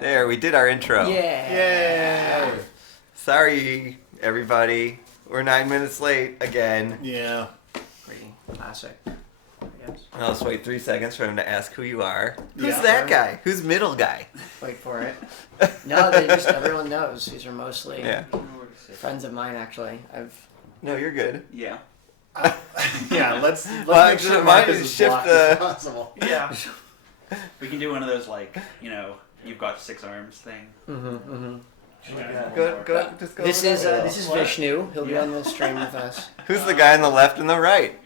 There, we did our intro. Yeah. Yay! Sorry, everybody. We're 9 minutes late again. Yeah. Pretty classic, I guess. I'll just wait 3 seconds for him to ask who you are. Who's Yeah. that guy? Who's middle guy? Wait for it. No, they just everyone knows. These are mostly Yeah. friends of mine. Actually, No, you're good. Yeah. Yeah, let's Well, make sure might Marcus is shift blocked the- as possible. Yeah. We can do one of those, like, you've got 6 arms thing. Go, just go. This over is there. this is Vishnu. He'll be on the stream with us. Who's the guy on the left and the right?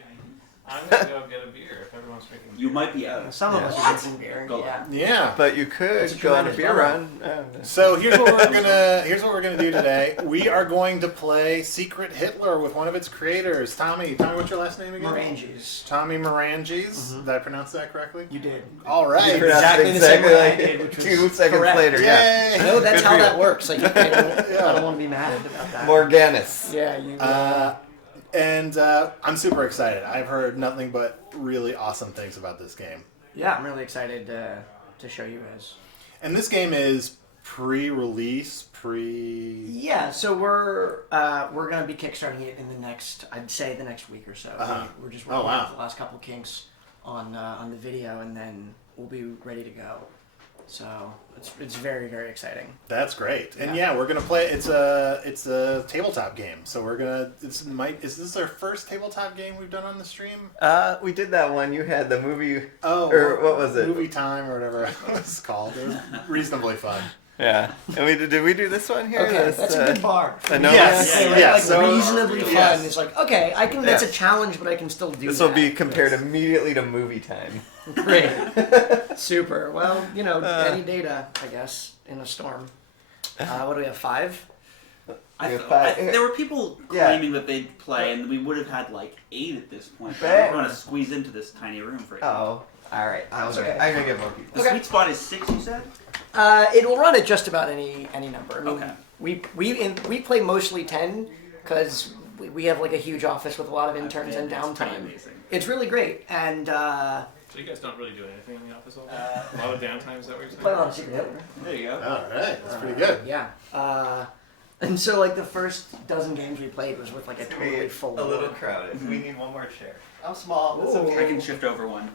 I'm gonna go get a beer if everyone's drinking beer. You might be out. Some of us are drinking beer. Go Yeah. Yeah. But you That's could a go on a tremendous beer bummer. run. So here's what we're gonna do today. We are going to play Secret Hitler with one of its creators. Tommy, what's your last name again? Moranges. Tommy Moranges. Did I pronounce that correctly? You did. All You right. pronounced Exactly it the same way I like did, which was 2 seconds correct. later. Yeah. Yay! No, that's Good how for that you. works. Like, I don't want to be mad about that. Morganis. Yeah, you. And I'm super excited. I've heard nothing but really awesome things about this game. Yeah, I'm really excited to show you guys. And this game is pre-release, Yeah, so we're gonna be kickstarting it in the next week or so. We're just working out the last couple kinks on the video, and then we'll be ready to go. So it's very, very exciting. That's great. And Yeah. yeah, we're gonna play. It's a tabletop game. So we're gonna. Is this our first tabletop game we've done on the stream? We did that one. You had the movie. Oh, Or what was it? Movie time or whatever it was called. It was reasonably fun. Yeah. And did we do this one here? Okay, This, that's a good bar. Anonia? Yes. Yeah, Yeah, like so- reasonably fun. yes. It's like, okay, I can. That's Yeah. a challenge, but I can still do. This will that. be compared immediately to movie time. Great. Super. Well, any data, I guess, in a storm. What do we have? 5? There were people Yeah. claiming that they'd play, and we would have had like 8 at this point. But Bet. we're going to squeeze into this tiny room for it. Oh, all right. okay. I'm gonna get more people. The Okay. sweet spot is 6, you said? It will run at just about any number. I mean, Okay. we play mostly 10 because we have like a huge office with a lot of interns and It's pretty downtime. amazing. It's really great, and So you guys don't really do anything in the office all day? A lot of downtime, is that what you're saying? play a lot of Secret Hitler. There you go. All right, that's pretty good. Yeah. And so like the first dozen games we played was with like a totally full a little board. crowded. We need one more chair. I'm small. That's Ooh. okay. I can shift over one.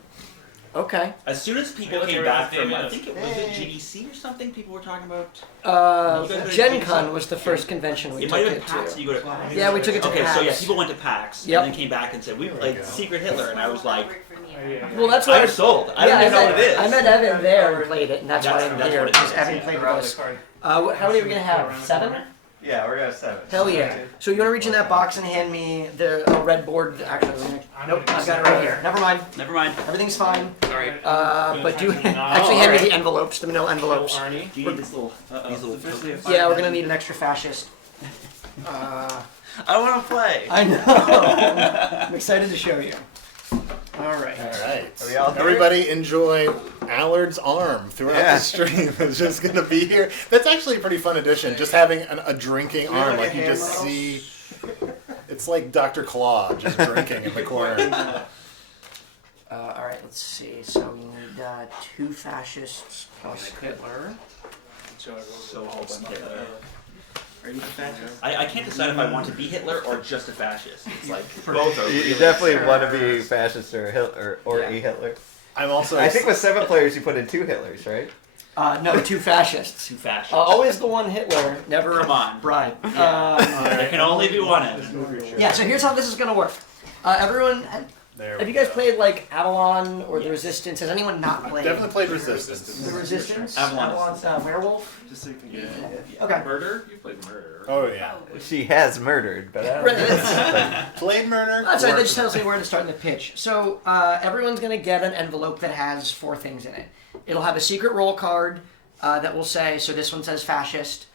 Okay. As soon as people Look, came everyone's back from, I David. think it was it GDC or something, people were talking about. You guys Gen did Con some- was the first convention we It took might have it been PAX. to. You go to PAX. Yeah, we took it to Okay, PAX. so yeah, people went to PAX Yep. and then came back and said we played Secret Hitler, and I was like, Well, that's why I'm sold. I don't even know what it is. I met Evan there and played it, and that's why I'm That's here what it because is. Evan played with us. How many are we gonna have? 7? Yeah, we're gonna have 7. Hell yeah! So you wanna reach in that box and hand me the red board? Actually, nope, I've got it right here. Never mind. Never mind. Everything's fine. Sorry. But do actually hand me the envelopes, the manila envelopes. Arnie. Do you need this little? These little. Yeah, we're gonna need an extra fascist. I want to play. I know. I'm excited to show you. All right. All right. Are we all here? Everybody enjoy Allard's arm throughout Yeah. the stream. It's just going to be here. That's actually a pretty fun addition, just having a drinking we have arm. like Like a you just hand see. It's like Dr. Claw just drinking in the corner. All right. Let's see. So we need 2 fascists plus Hitler. So open Hitler. Are you a fascist? I can't decide if I want to be Hitler or just a fascist. It's like both are. You really definitely absurd. want to be fascist or Hitler or Yeah. a Hitler. I'm also. I think with 7 players, you put in 2 Hitlers, right? No, 2 fascists. Too fascist. Always the one Hitler, never Come on. Bride. There can only be one Evan. Yeah, so here's how this is gonna work. Everyone, There have we you guys go. played like Avalon or the Resistance? Has anyone not played Definitely played Resistance. the Resistance? Avalon. Avalon's werewolf. Just so you can get Okay. Murder? You played murder. Oh, yeah. She has murdered, but I don't Right, know. that's- Played Murder. That's right. That just tells me where to start in the pitch. So everyone's gonna get an envelope that has 4 things in it. It'll have a secret roll card that will say. So this one says fascist.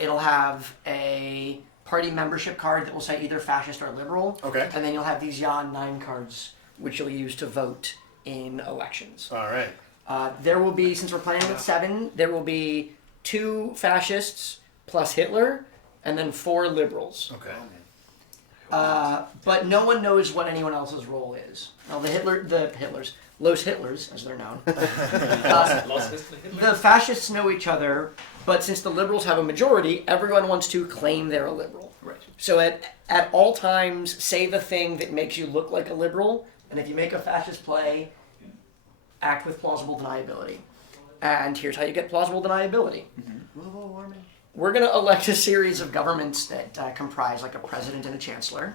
It'll have a party membership card that will say either fascist or liberal. Okay. And then you'll have these Jan 9 cards, which you'll use to vote in elections. All right. There will be, since we're playing with 7, there will be 2 fascists plus Hitler, and then 4 liberals. Okay. But no one knows what anyone else's role is. Now Los Hitlers, as they're known. The fascists know each other, but since the liberals have a majority, everyone wants to claim they're a liberal. Right. So at all times, say the thing that makes you look like a liberal, and if you make a fascist play, act with plausible deniability. And here's how you get plausible deniability. Global warming. We're going to elect a series of governments that comprise like a president and a chancellor.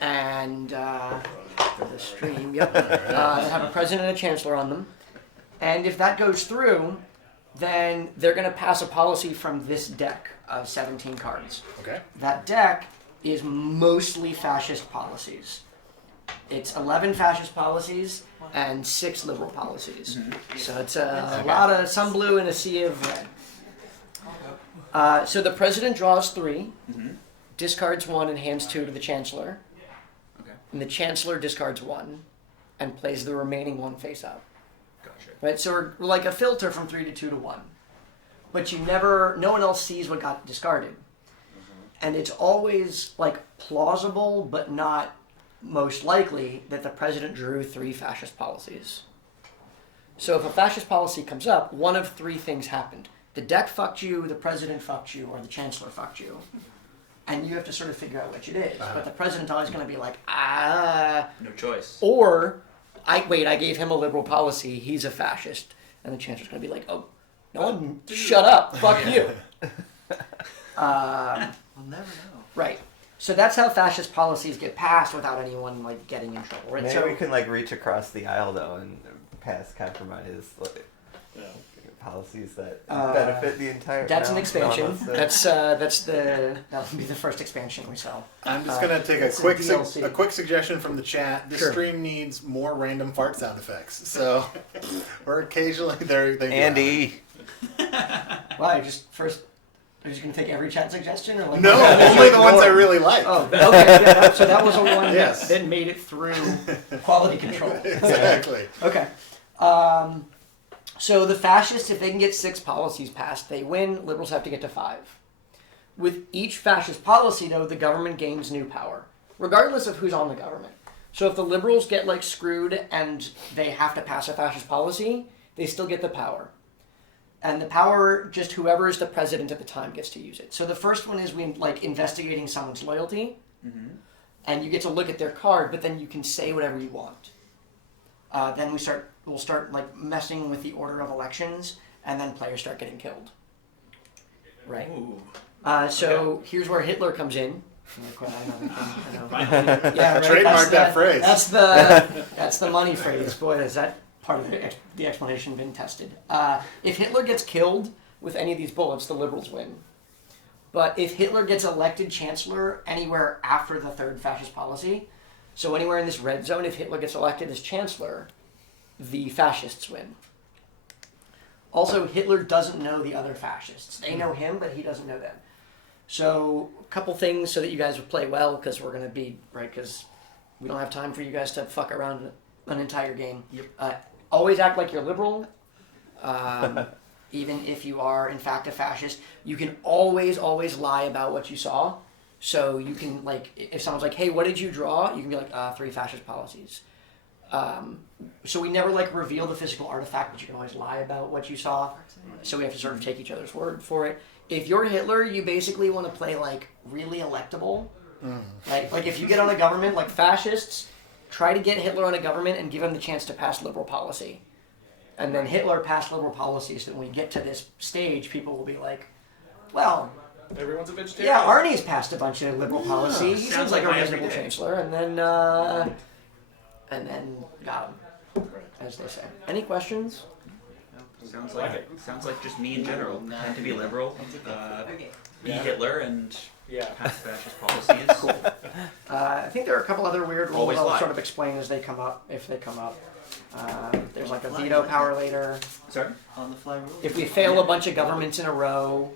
And for the stream, yep, they have a president and a chancellor on them. And if that goes through, then they're going to pass a policy from this deck of 17 cards. Okay. That deck is mostly fascist policies. It's 11 fascist policies and 6 liberal policies. So it's a lot of some blue and a sea of red. So the president draws 3, discards 1 and hands 2 to the chancellor. Okay. And the chancellor discards 1 and plays the remaining 1 face up. Gotcha. Right? So we're like a filter from 3 to 2 to 1. But no one else sees what got discarded. And it's always like plausible but not most likely that the president drew 3 fascist policies. So if a fascist policy comes up, one of 3 things happened. The deck fucked you, the president fucked you, or the chancellor fucked you. And you have to sort of figure out which it is. But the president's always going to be like, No choice. Or, I gave him a liberal policy, he's a fascist. And the chancellor's going to be like, oh, no, shut up, fuck you. We'll never know. Right. So that's how fascist policies get passed without anyone like getting in trouble. Right? Maybe So we can like reach across the aisle though and pass compromise policies that benefit the entire. that's an no, expansion. no, That would be the first expansion we sell. I'm just gonna take a it's a quick DLC. a quick suggestion from the chat. This Sure. stream needs more random fart sound effects. So, or occasionally they Andy. Wow, you're just gonna take every chat suggestion, or like No, only the ones I really like. Oh, okay. Yeah, so that was a one Yes. that then made it through quality control. Exactly. Okay. So the fascists, if they can get 6 policies passed, they win. Liberals have to get to 5. With each fascist policy, though, the government gains new power, regardless of who's on the government. So if the liberals get like screwed and they have to pass a fascist policy, they still get the power. And the power, just whoever is the president at the time gets to use it. So the first one is investigating someone's loyalty, and you get to look at their card, but then you can say whatever you want. Then we'll start like messing with the order of elections, and then players start getting killed. Right. Ooh. Here's where Hitler comes in. Yeah, right. Trademark that phrase. That's the money phrase. Boy, is that part of the explanation been tested. If Hitler gets killed with any of these bullets, the liberals win. But if Hitler gets elected chancellor anywhere after the 3rd fascist policy, so anywhere in this red zone, if Hitler gets elected as chancellor, the fascists win. Also, Hitler doesn't know the other fascists. They know him, but he doesn't know them. So, a couple things so that you guys would play well, because we're going to be, right, because we don't have time for you guys to fuck around an entire game. Yep. Always act like you're liberal, even if you are, in fact, a fascist. You can always lie about what you saw. So you can, like, if someone's like, hey, what did you draw? You can be like, 3 fascist policies. So we never, like, reveal the physical artifact, but you can always lie about what you saw. So we have to sort of take each other's word for it. If you're Hitler, you basically want to play, like, really electable. Like if you get on a government, like fascists, try to get Hitler on a government and give him the chance to pass liberal policy. And then Hitler passed liberal policies, so when we get to this stage, people will be like, well, Everyone's a vegetarian. yeah, Arnie's passed a bunch of liberal policy. He seems sounds like a like my reasonable everyday. chancellor, and then got him, as they say. Any questions? Sounds like just me in general. Tend to be liberal. Be Hitler and pass fascist policies. Cool. I think there are a couple other weird rules Always I'll lie. sort of explain as they come up, if they come up. There's like a veto power later. Sorry? On the fly rule. If we fail a bunch of governments in a row,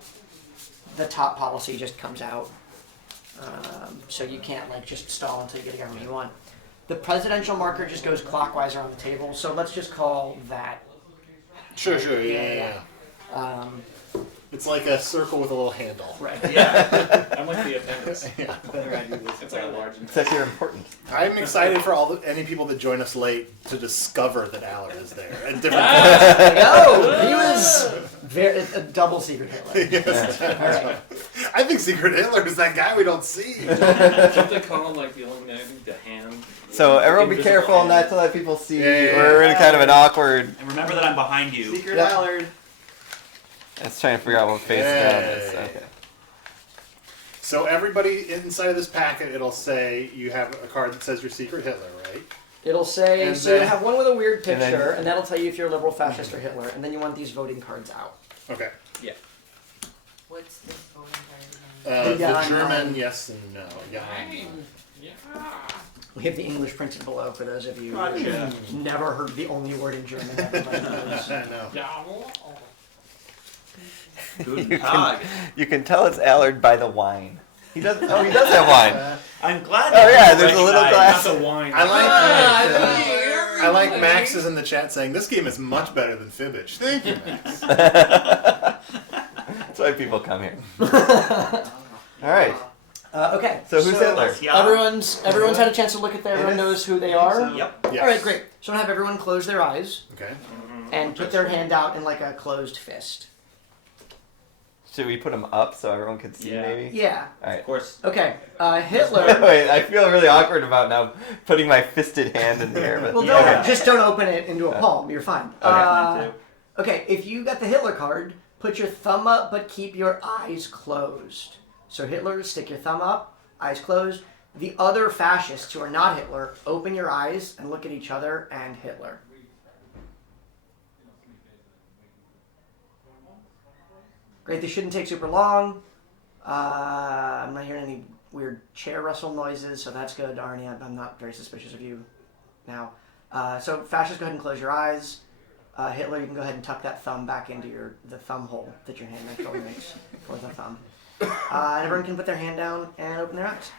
the top policy just comes out. So you can't like just stall until you get a government you want. The presidential marker just goes clockwise around the table, so let's just call that. Sure. Yeah. It's like a circle with a little handle. Right. Yeah. I'm like the appendix. Yeah. Better I do this. It's like a large. It says you're important. I'm excited for any people that join us late to discover that Allard is there. And different No, he was a double secret Hitler. Yes. All right. I think Secret Hitler is that guy we don't see. Don't they call him like the Illuminati, the hand? So everyone be Invisible careful hand. not to let people see. Yeah. We're in kind of an awkward. And remember that I'm behind you. Secret Yep. Allard. Let's try and figure out what face down is. Yay. Okay. So everybody inside of this packet, it'll say you have a card that says you're Secret Hitler, right? It'll say, And so you then- have one with a weird and then- picture, and that'll tell you if you're liberal, fascist, or Hitler, and then you want these voting cards out. Okay. What's this voting card again? The Yeah, German, no. yes and no. Yeah. Yeah. We have the English printed below for those of you Gotcha. who've never heard the only word in German. Everybody knows. I know. Guten Tag. You can tell it's Allard by the wine. He does. Oh, he does have wine. I'm glad. Oh, that yeah, you there's a little recognize- glass. Not the wine. I like Max is in the chat saying this game is much better than Fibbage. Thank you, Max. That's why people come here. All right. Okay. So who's Hitler? Yeah. Everyone's had a chance to look at them. Everyone knows who they are. Yep. Yes. All right, great. So I'm gonna have everyone close their eyes Okay. and put their hand out in like a closed fist. Should we put them up so everyone can see? Yeah. Maybe. Yeah. All right. Of course. Okay. Hitler. Wait, I feel really awkward about now putting my fisted hand in the air. But Well, Yeah. just don't open it into a palm. You're fine. Mine too. Okay, if you got the Hitler card, put your thumb up, but keep your eyes closed. So Hitler, stick your thumb up, eyes closed. The other fascists who are not Hitler, open your eyes and look at each other and Hitler. Great, this shouldn't take super long. I'm not hearing any weird chair rustle noises, so that's good, Arnie. I'm not very suspicious of you now. So fascists, go ahead and close your eyes. Hitler, you can go ahead and tuck that thumb back into the thumb hole that your hand naturally makes for the thumb. And everyone can put their hand down and open their eyes.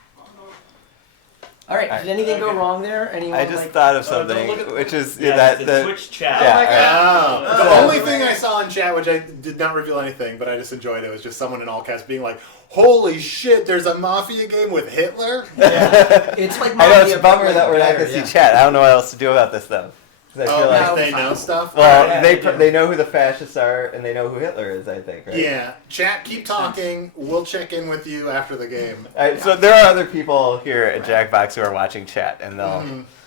All right. Did anything go wrong there? Anyone I just like? thought of don't something, look at- which is Yeah, that the the Twitch chat. Yeah, Oh my God. Oh, the only thing I saw in chat, which I did not reveal anything, but I just enjoyed it, was just someone in all caps being like, "Holy shit! There's a mafia game with Hitler." It's like I know it's Mafia, a bummer but that we're not better, going to yeah. see chat. I don't know what else to do about this though. 'Cause I feel Oh, like, no. they know stuff. well, Yeah, they they do. they know who the fascists are and they know who Hitler is. I think, right? Yeah, chat, keep talking. We'll check in with you after the game. All right, so there are other people here at Jackbox who are watching chat, and they'll.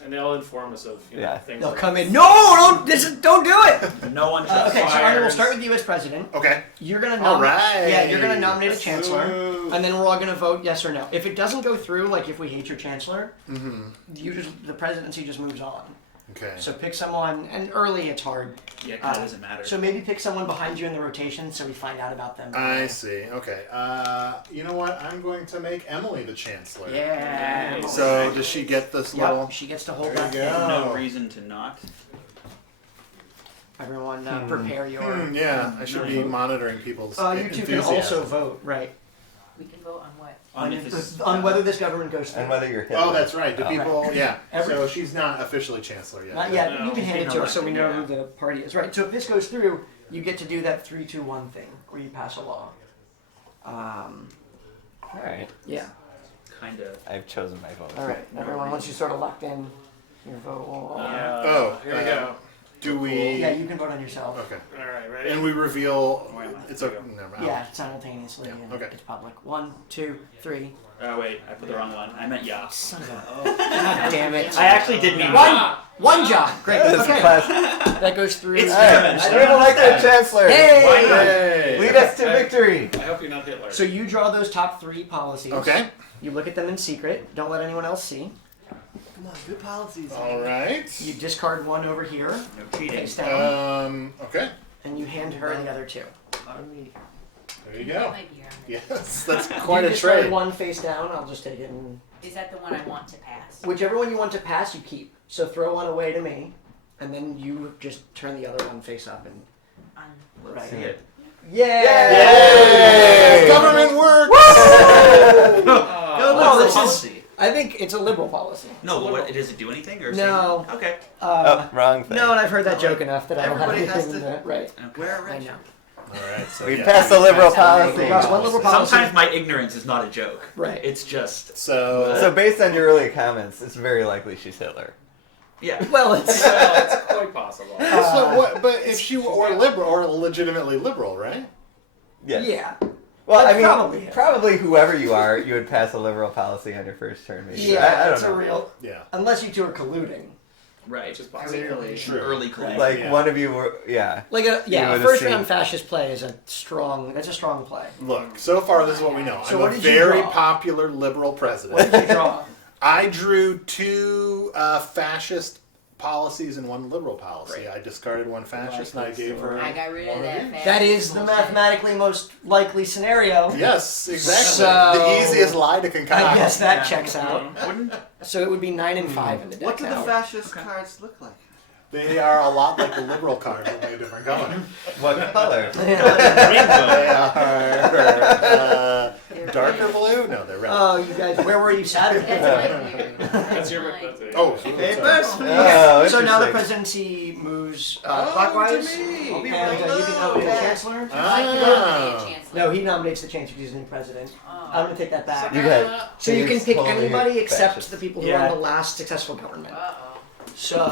And they'll inform us of Yeah. things. They'll like come in. No, don't do it. No one shots Okay, so Arnie, we'll fires. start with you as president. Okay. You're gonna All nominate. right. Yeah, you're gonna nominate a chancellor, Ooh. and then we're all gonna vote yes or no. If it doesn't go through, like if we hate your chancellor, the presidency just moves on. Okay. So pick someone, and early it's hard. Yeah, it kind of doesn't matter. So maybe pick someone behind you in the rotation, so we find out about them. I see. Okay. You know what? I'm going to make Emily the chancellor. Yeah. So does she get this little? Yep, she gets to hold There that you thing. go. no reason to not. Everyone, prepare your. Yeah, I should be monitoring people's. You two can enthusiasm. also vote, right? We can vote on what? On if this, On whether this government goes through. And whether you're Hitler. Oh, that's right. Do people? Yeah. Every- So she's not officially chancellor yet. Not yet. No, You can hand it she's to her so we know elected, who the party is. Right. So if this goes through, you get to do that 3-2-1 thing where you pass a law. All right, Yeah. kind of. I've chosen my vote. All right. Everyone, once you sort of locked in your vote, will. Yeah. Oh, Here we go. Do we? Yeah, you can vote on yourself. Okay. All right, ready? And we reveal. Where am I? It's a. Never mind. Yeah, simultaneously. Yeah, And okay. It's public. 1, 2, 3. Oh wait, I put the wrong one. I meant yeah. Son of a. Oh, God damn it. I actually did mean One job. Great. This Okay. class. That goes through. It's All right, German. I don't even like that chancellor. Hey! Why not? Hey. Lead us to victory. I hope you're not Hitler. So you draw those top 3 policies. Okay. You look at them in secret. Don't let anyone else see. Come on, good policies. All right. You discard one over here, No cheating. face down, Okay. and you hand her the other 2. Army. There you That go. might be on Yes, that's quite you a discard trade. one face down. I'll just take it, and Is that the one I want to pass? whichever one you want to pass, you keep. So throw one away to me, and then you just turn the other one face up and. On Right. See it. Yay! Government works. No, this is. Policy. I think it's a liberal policy. No, but what, does it do anything or? No. Say, okay. Oh, wrong thing. No, and I've heard that joke enough that I don't have Everybody anything has in to- that. Right. Wear a I red know. shirt. right. So We passed the liberal policy. One liberal policy. Sometimes my ignorance is not a joke. Right. It's just So based on your earlier comments, it's very likely she's Hitler. yeah. Well, it's Well, it's quite possible. so what? But if she were liberal or legitimately liberal, right? Yes. yeah. Well, But I mean, probably. probably whoever you are, you would pass a liberal policy on your first term. Maybe. Yeah, I don't it's know. a real. Yeah. Unless you two are colluding. Right. Which is possible. Clearly. True. Early collision. Like Yeah. one of you were, yeah. Like a You a would've first seen- round fascist play is a strong. That's a strong play. Look, so far this is what we know. So I'm what a did you very draw? popular liberal What president. did you draw? I drew 2 fascist policies and 1 liberal policy. Right. I discarded 1 fascist and I gave her. I got rid of that. fast That is the bullshit. mathematically most likely scenario. Yes, exactly. So- the easiest lie to concoct. I guess that checks out. Wouldn't So it would be 9 and 5 in the deck. What do the now. fascist cards look like? They are a lot like the liberal cards, only a different color. What color? They are darker blue. No, they're red. Oh, you guys, where were you Saturday? That's my weird. That's your. Mine. That's it. Oh, Papers, please. Oh, So now the interesting. presidency moves clockwise, to me. and you can nominate the chancellor. I can Ah. nominate a chancellor. No, he nominates the chancellor because he's the new president. Oh. I'm gonna take that back. You got. So you can it's pick totally anybody except fascist. the people who Yeah. run the last successful government. Uh-oh. So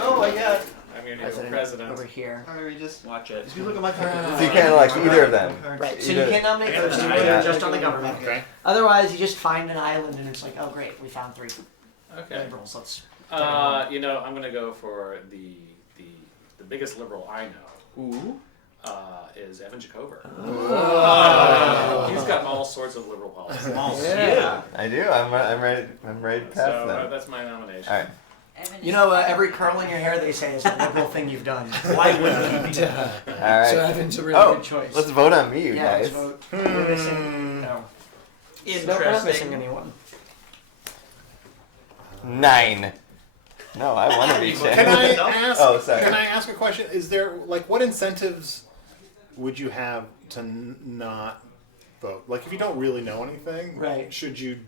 Oh my god. I'm your new president, president. over here. How do we just... watch it. If you look at my card... So you can't like either of them. Right. So Either- you can't nominate those two. Yeah. You're just on the government. Okay. Otherwise, you just find an island and it's like, oh great, we found 3 Okay. liberals. Let's. You know, I'm gonna go for the biggest liberal I know. Ooh. Is Evan Jacober. Oh. He's got all sorts of liberal policies. Yeah. I do. I'm ready. I'm ready to pass So them. that's my nomination. All right. Evan You is- know, every curl in your hair they say is a liberal thing you've done. Why wouldn't he be? All right. So Evan's a really Oh, good choice. let's vote on me, you yeah, let's guys. vote. We're missing. No. No, we're not missing anyone. 9. No, I want to be Can I chancellor. ask? Oh, sorry. Can I ask a question? Is there what incentives would you have to not vote? Like, if you don't really know anything, Right. Should you?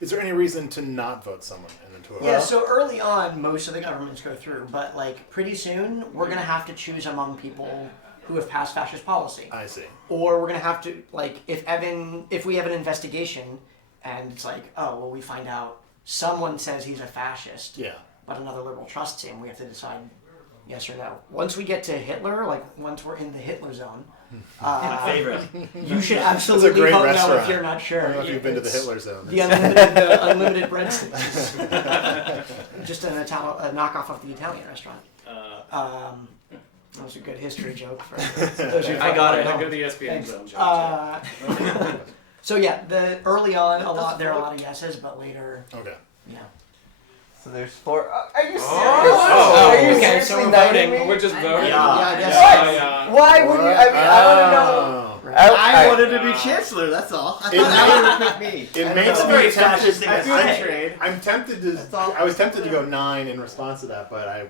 Is there any reason to not vote someone and then to vote? Yeah, so early on, most of the governments go through, but like pretty soon, we're gonna have to choose among people who have passed fascist policy, I see. or we're gonna have to like if we have an investigation, and it's like, oh well, we find out someone says he's a fascist, Yeah. but another liberal trusts him. We have to decide yes or no. Once we get to Hitler, like once we're in the Hitler zone, My favorite. you should absolutely great vote no restaurant. if you're not sure. I don't know if you've been to the It's- Hitler zone. The unlimited breadsticks. Just a knockoff of the Italian restaurant. That was a good history joke for those who I got it. I don't go know. to the ESPN Thanks. zone. Joe, So yeah, early on there are a lot of yeses, but later, Okay. yeah. So there's 4. Are you serious? Oh, Are you okay, seriously so we're knighting voting. me? We're just voting. Yeah. I guess. Yeah. Why would you? I mean, I want to know. I wanted to be chancellor, that's all. I thought Alan would pick me. It makes It's a me very tempted. fascist thing I to feel say. betrayed. I'm tempted to. I was tempted to go 9 in response to that, but I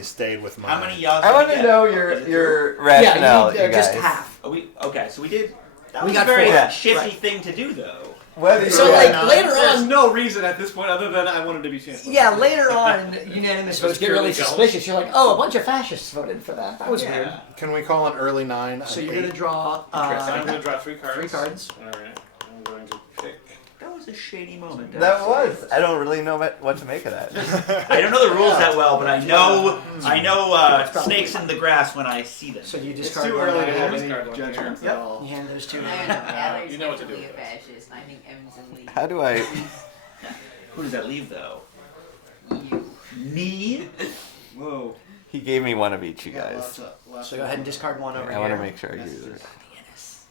stayed with mine. How many y'all? I want to know your rationale, yeah, you just guys. half. Okay, so we did. That We was a got very 4. shifty Right. thing to do, though. Whether So you're like not- later There's on, no reason at this point other than I wanted to be chancellor. yeah, later on, unanimous votes get really purely jealous. suspicious. You're like, oh, a bunch of fascists voted for that. That was weird. Can we call an early 9? So an you're gonna 8? draw I'm going to draw 3 cards. 3 cards. All right. I'm going to pick. That was a shady moment. That was. I don't really know what to make of that. I don't know the rules that well, but I know snakes in the grass when I see them. So you It's discard too one early die. to have This any card one here. judgments Yep. at all. You hand those 2. I know Allard's You know what to do definitely a with this. fascist. I think Evan's a lead. How do I? Who does that leave, though? You. Me? Whoa. He gave me one of each, you Got guys. So go ahead and discard one over I here. want to make sure I Yes, do yes. this.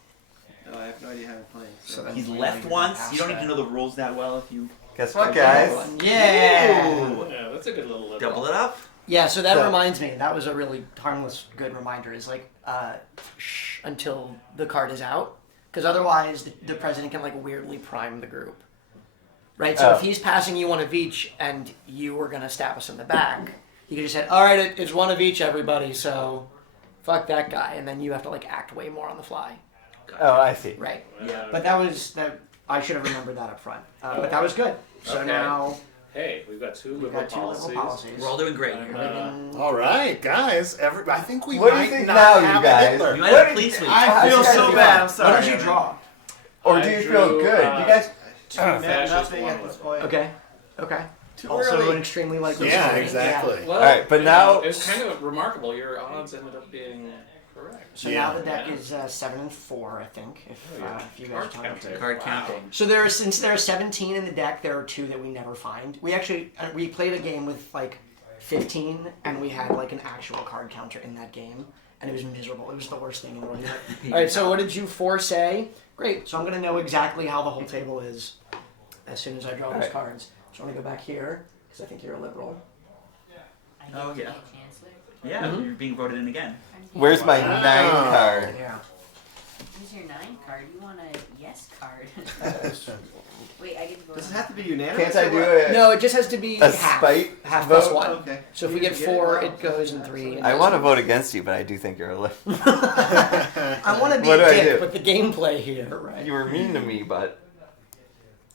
No, I have no idea how to play. So then He's we left leave once. past You don't need that. to know the rules that well if you Guess what, guys? Yeah. Ooh. Yeah, that's a good little liberal. Double it up. Yeah, so that So- reminds me. That was a really harmless, good reminder. Is like, shh until the card is out, because otherwise the president can like weirdly prime the group. Right. So Oh. if he's passing you one of each, and you were gonna stab us in the back, he could just say, "All right, it's one of each, everybody." So, fuck that guy, and then you have to like act way more on the fly. Oh, I see. Right. Yeah. But that. I should have remembered that up front. But that was good. So Okay. now Hey, we've got two We've liberal got two policies. liberal policies. We're all doing great here. All right, guys. I think we What do you might think not now, have you guys? a Hitler. You might have a clean sweep. I feel so bad. I'm What sorry. did you draw? Or do you feel drew, good? You guys. Two fascist, Nothing one at this liberal. point. Okay. Too Also early. an extremely likely Yeah, story. exactly. Well, All right, but you now- know, it's kind of remarkable. Your odds ended up being correct. So Yeah. now the deck is 7-4, I think. If you guys are Card talking counting. to. Card Wow. counting. So since there are 17 in the deck, there are 2 that we never find. We actually we played a game with like 15, and we had like an actual card counter in that game, and it was miserable. It was the worst thing in the world. All right, so what did you 4 say? Great. So I'm gonna know exactly how the whole table is as soon as I draw these Right. cards. So I'm gonna go back here because I think you're a liberal. I get Oh, to be yeah. a chancellor. Yeah, you're being voted in again. Where's my Wow. 9 card? Yeah. Who's your 9 card? You want a yes card. Wait, I get to vote. Does it on have to be unanimous? Can't I or do what? it? No, it just has to be A half. spite Half vote? plus 1. Okay. So if we get 4, it goes in 3. and I goes want to in- vote against you, but I do think you're a liberal. I want to be What a do I dick do? with the gameplay here, right? You were mean to me, but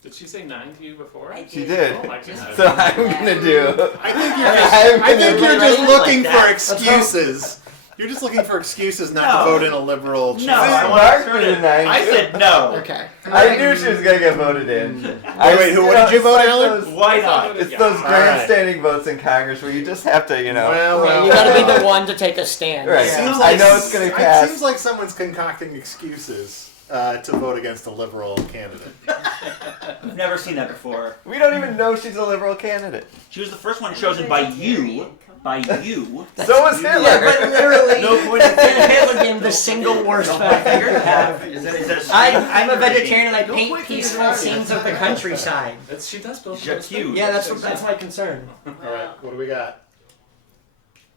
Did she say 9 to you before? I she did. Oh my god. So I'm gonna do. I think you're I'm I think gonna- you're just Ready? looking Like for that. excuses. You're just looking for excuses not to No. vote in a liberal. No, choice. I want Mark to for the 9. I said no. Okay. I knew she was gonna get voted in. Wait, who? What did you vote, it's like Alan? those- Why not? It's those All right. grandstanding votes in Congress where you just have to, you know. Well, You gotta be the one to take a stand. Right. Yeah. Seems I like- know it's gonna It pass. seems like someone's concocting excuses to vote against a liberal candidate. I've never seen that before. We don't even know she's a liberal candidate. She was the first one chosen by you. By you. So was Hitler. Yeah, but literally, No point in Hitler gave the single worst fact figure to have. Is that a I'm a vegetarian and I No paint point in peaceful denying scenes it. of the countryside. She does build Jacques. Yeah, that's my concern. All right, what do we got?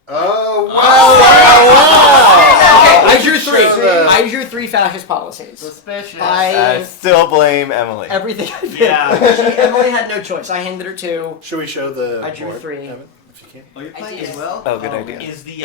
Oh, Okay, I drew Show 3. the- I drew 3 fascist policies. Suspicious. I still blame Emily. Everything I did. Yeah. Emily had no choice. I handed her 2. Should we show the I drew board, 3. Evan, if you can? Oh, you're I playing did. as well? Oh, good idea. Is the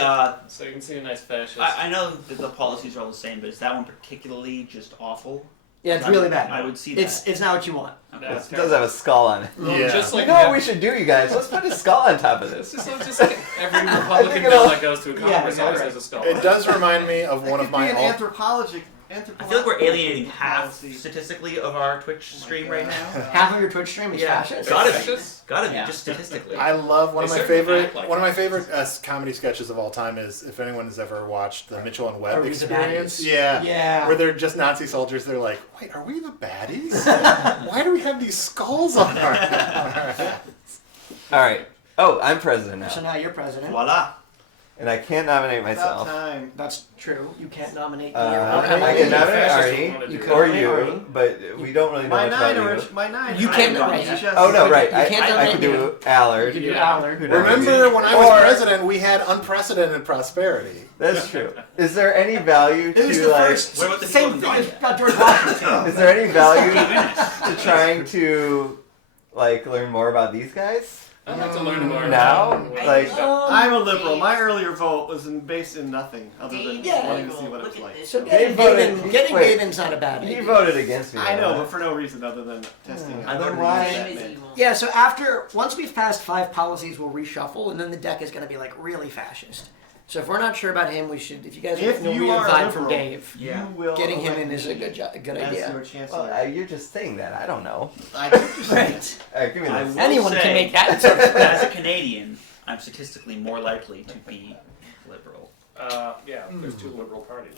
So you can see a nice fascist. I know that the policies are all the same, but is that one particularly just awful? Yeah, it's really bad. I would see that. It's not what you want. That's It does have a skull on it. Yeah. Just You like know what we should do, you guys? Let's put a skull on top of It's this. just like every Republican think bill it'll- that goes to a Congress always has a skull. It does remind me of one It of could my be an alt- anthropologic. I feel like we're alienating half statistically of our Twitch stream right now. Half of your Twitch stream is fascist. Gotta be. Fascist? Gotta be, Yeah. just statistically. I love one of They my certainly favorite act like one of my it. favorite comedy sketches of all time is if anyone has ever watched the Mitchell and Webb Are we the Experience. baddies? Yeah. Yeah. Where they're just Nazi soldiers. They're like, wait, are we the baddies? Why do we have these skulls on our hats? All right. Oh, I'm president So now, now you're president. Voila. and I can't nominate About myself. time. That's true. You can't nominate I can nominate Fascists Arnie wanna do You that. could or nominate you, Arnie. but we don't really know My much nine, about you. my 9. You can't I- nominate. it's just- Oh no, right. You can't I could do Allard. You do Yeah. Allard. Who knows? Remember when I was Or- president, we had unprecedented prosperity. That's true. Is there any value It was to the like? first. What about the Same people thing in as about George Washington. Is there any value to trying to like learn more about these guys? I'd like to learn more. Now? about- Like- I'm a liberal. My earlier vote was based in nothing other than Yeah. wanting to see what it was like. So They getting voted- getting wait. Gaben's not a bad He idea. voted against me. I know, though. but for no reason other than testing. I out don't what why- that Same as meant. evil. Yeah, so after once we've passed 5 policies, we'll reshuffle, and then the deck is going to be like really fascist. So if we're not sure about him, we should. If you guys If know you we are vibe liberal, from Dave, Yeah. You will getting him elect in is a me good good as idea. your Well, chancellor. you're just saying that. I don't know. I just Right. All right, give me I this. will Anyone say, can make that. As a Canadian, I'm statistically more likely to be liberal. Yeah, there's 2 liberal parties.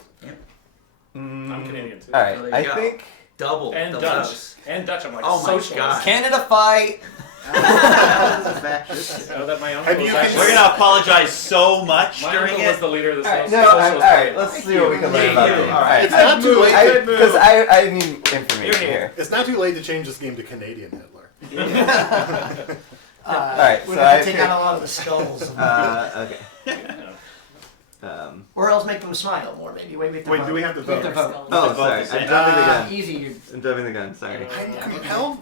Mm, I'm Canadian too. All right, So there you I go. think. Double. And the Dutch. votes. And Dutch. I'm like Oh my socialist. God. Canada fight. fascist. You know that my uncle Have was you actually- We're gonna apologize so much My during uncle was it. the leader of the All right, Socialist no, all Party. right. Let's see what we can learn about Yeah, these. all right. It's not too late. Because I need information You're here. here. It's not too late to change this game to Canadian Hitler. All right, We're so going I to take picked, out a lot of the skulls. okay. Yeah. Or else make them smile more, maybe. Wait, Wait, do we have to We have to vote? vote. Oh, vote sorry. is I'm in. driving the gun. Easy. You I'm driving the gun. Sorry. I'm compelled.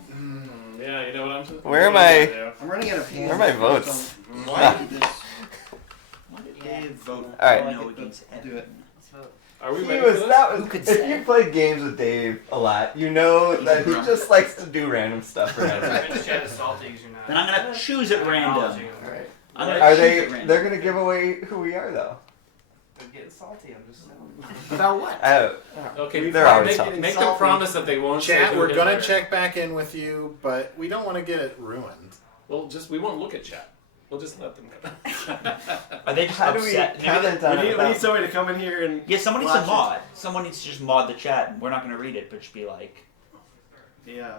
Yeah, you know what I'm saying? Where am I? I'm running out of hands. Where are my votes? Why did Dave vote All right. no against I'll do it. Let's vote. Are we He ready was for this? that was. Who could If say? you played games with Dave a lot, you know that he just likes to do random stuff for him. Chat is salty because you're not. Then I'm gonna choose at random. acknowledging him. Alright. I'm gonna Are choose they? at random. They're gonna give away who we are though. They're getting salty. I'm just saying. About what? Okay, They're always make, salty. make them promise that they won't say Chat, who we're it gonna is. check back in with you, but we don't want to get it ruined. Well, we won't look at chat. We'll just let them go. Are they just How do we upset? Maybe comment on it? We without- need somebody to come in here and yeah, someone needs watch to mod. Someone needs to just mod the chat, and we're not gonna read it, but just be like, Yeah.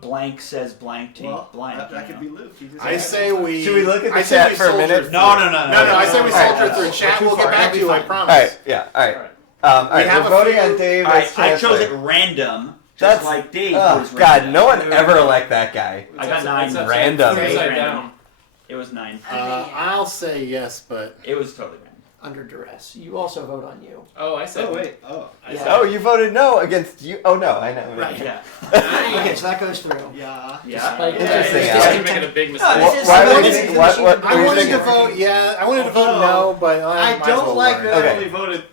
blank says blank to Well, blank. that you could know? be Luke. He just I say we. Should we look at the I say chat we for a soldier minute? through. No. No, I say we Alright, soldier through. Chat, we'll get back to you, I fine. promise. All right. Yeah. All right. Alright. All right. have We're a voting few- on Dave All as right, I chose chancellor. it random, just That's like Dave oh was God, random. no one ever liked that guy. I got 9 It's upside- random. it's upside Random. down. It was 9. I'll say yes, but It was totally random. Under duress. You also vote on you. Oh, I said. Oh wait. Oh. I Yeah. said. Oh, you voted no against you. Oh no, I know. Right. Yeah. Okay, so that goes through. Yeah. Yeah. Like, Interesting, it's Alex. You're making a big No, mistake. this is- Why this would is- you this think? What? is- What? I were you wanted to thinking? vote. Yeah, I wanted to vote no, but I might as don't well like learn. that Okay. I only voted.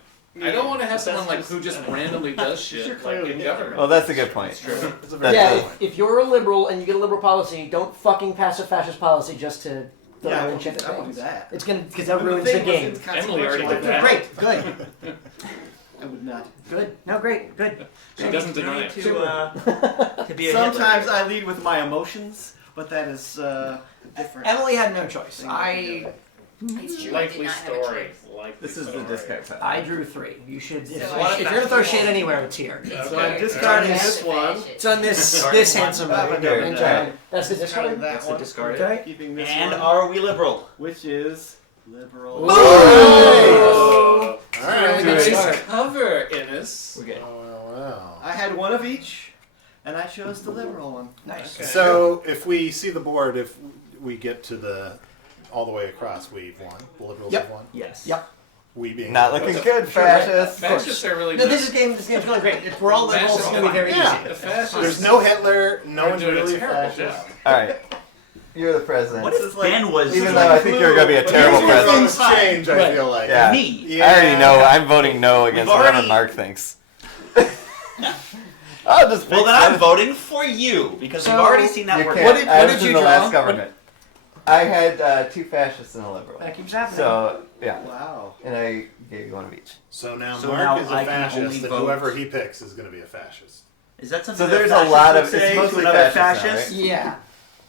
I don't want to have That's someone like just- who just randomly does You're shit like clearly in Hitler. government. Well, that's a good point. True. It's a very Yeah, That's good point. if you're a liberal and you get a liberal policy, don't fucking pass a fascist policy just to throw Yeah, I in won't, shit at I won't do things. that. It's gonna because I that mean, ruins the thing was game. Emily already inconsequential did that. Great, good, I would not. good. No, great, good. She doesn't You deny need it. to be a Sometimes Hitler. I lead with my emotions, but that is different. Emily had no choice. thing It's true. I did Likely not have a story. choice. Likely This is the story. discount pad. I drew 3. You should. So If I- you're gonna throw shit anywhere, it's here. It's So very- I'm discarding it's this one. It's on this Discard this one. handsome Right man. here. And, Right. That's the discard. That That's the one. discard. Okay. Keeping this And one, are we liberal? which is liberal. Oh. All right. Do it. Nice cover, Innes. We're good. Well. I had one of each, and I chose the liberal one. Nice. Okay. So if we see the board, if we get to the all the way across, we've won. The liberals Yep. have won. Yes. Yep. We being Not looking good, fascists. Fascists are really No, not- this game's going great. If we're all liberals, it's gonna be very Yeah. easy. The fascists There's no Hitler. No are one's doing really a a terrible fascist. job. All right. You're the president. What This if is like- Ben was Even like though I think you're gonna be a But terrible Here's where president. things change. I Right. feel like. Yeah. me? Yeah. I already know. I'm voting no against We've whatever already- Mark thinks. I'll just Well, fix then I'm it. voting for you because we've So, already seen that You work. can't. What did- I what was did in you the draw? last government. I had 2 fascists and a liberal. That keeps happening. So yeah, Wow. and I gave you one of each. So now So Mark now is a I can only fascist, and vote. whoever he picks is going to be a fascist. Is that something? So that there's a fascists lot would of- say it's to mostly another fascists now, fascist? right? Yeah.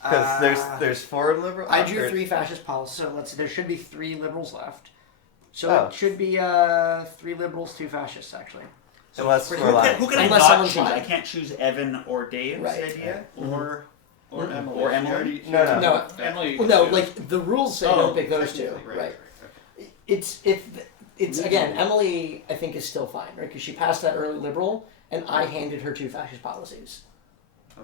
Because there's 4 liberal. I drew or- 3 fascist policies, so there should be 3 liberals left. So Oh. it should be 3 liberals, 2 fascists actually. Unless pretty- we're lying. Who can I Unless not someone's choose? I lying. can't choose Evan or Dave's Right. idea. Or Emily. Or She Emily? already- she No, already- No, Emily. well, no, like the rules say Oh, don't pick those 2. technically, Right. It's again Emily. I think is still fine, right? Because she passed that early liberal, and I handed her 2 fascist policies.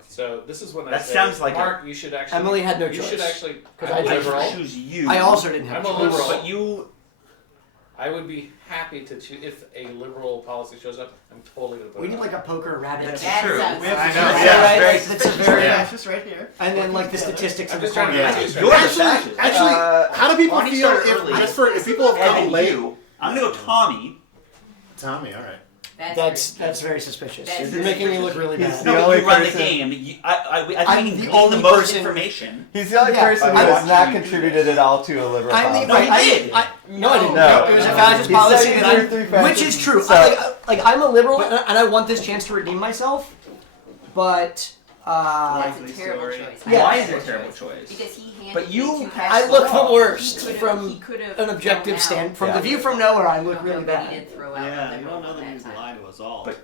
So this is when I That say, sounds like Mark, you should actually. Emily had no You choice. should actually. 'Cause I'm I I did liberal. right. choose you. I also didn't have I'm a a choice. liberal. But you. I would be happy to choose if a liberal policy shows up. I'm totally gonna vote. We need on like a poker rabbit. That's That true. sounds- We have to I choose- know, Yeah, yeah, right. very That's a suspicious. very, Yeah, it's just right here. and then like the Together. statistics I'm of the just trying to corner. get you. You're the Actually, fascist. how do people Why don't you feel start if early? if people have come Evan, late? you. I'm gonna go Tommy. Tommy, all right. That's very suspicious. That's You're making me look really He's bad. the No, only you run the person- game. I think I'm you can the glean the only most person- information. He's the only Yeah, person who I has watched not you do contributed at all to a liberal I'm the, policy. No, right, he did. No, I didn't. No. It was a fascist He policy, said he that drew 3 fascists. which is true. So- Like I'm a liberal, and I want this chance to redeem myself, but That's Likely a terrible story. choice. Yeah. Why is it a terrible choice? Because he handed But you me 2 had- I fascist look the policies. worst He could've- from he could've an objective thrown out- stand. From Yeah. the view from nowhere, I look No, really he bad. did throw out Yeah, the you liberal don't know that at he's that time. lying to us all. But-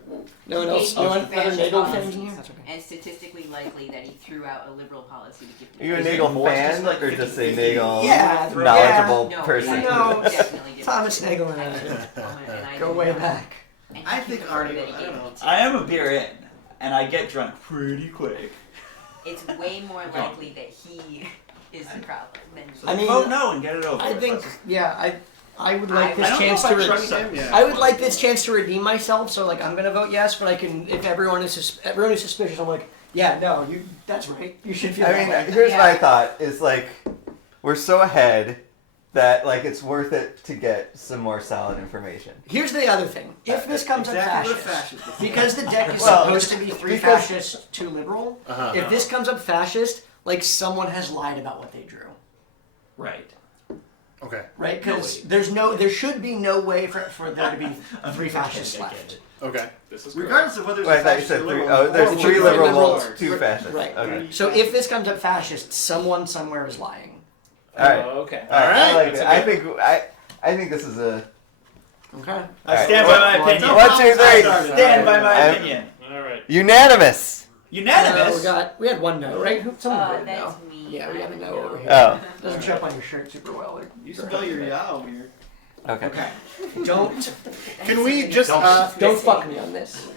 No one He else. gave No me one 2 other fascist Nagel policies, fans in here. That's okay. and statistically likely that he threw out a liberal policy to give to Are you a Is it Nagel more fan just like or just a 50-50? Nagel Yeah, knowledgeable No, person? I No, definitely did. Thomas Nagel and I go way back. And he I think confirmed Arnie- that he I gave don't me know. 2. I am a beer in, and I get drunk pretty quick. It's way more likely that he is the problem than So I mean, vote no and get it over. I with. think, Let's just- yeah, I would I like this don't know chance if to. I trust him. Yeah. I would like this chance to redeem myself. So like, I'm gonna vote yes, but I can. If everyone is suspicious, I'm like, yeah, no, that's right. You should feel I that mean, way. here's Yeah. my thought: is like, we're so ahead that like it's worth it to get some more solid information. Here's the other thing. If this comes up Exactly what fascist, fascist is. because the deck is Well, supposed to be 3 because- fascist, 2 liberal, Uh-huh. if this comes up fascist, like someone has lied about what they drew. Right. Okay. Right? Because there should be no way for there to be 3 fascists left. Okay. This is correct. Regardless of whether it's Wait, I thought you fascist said or 3. liberal, Oh, there's or 3 whether liberal liberal votes, or- 2 fascists. Right. Okay. So if this comes up fascist, someone somewhere is lying. All right. Okay. All right. I like That's it. I think this is a. Okay. I stand by my opinion. 1, 2, 3. Stand by my I'm- opinion. All right. Unanimous. Unanimous. We had 1 no, right? Someone voted That's no. me. Yeah, we got a no over here. Oh. Doesn't show up on your shirt super well. You spell your yao weird. Okay. Okay. Don't Can we just don't fuck me on this.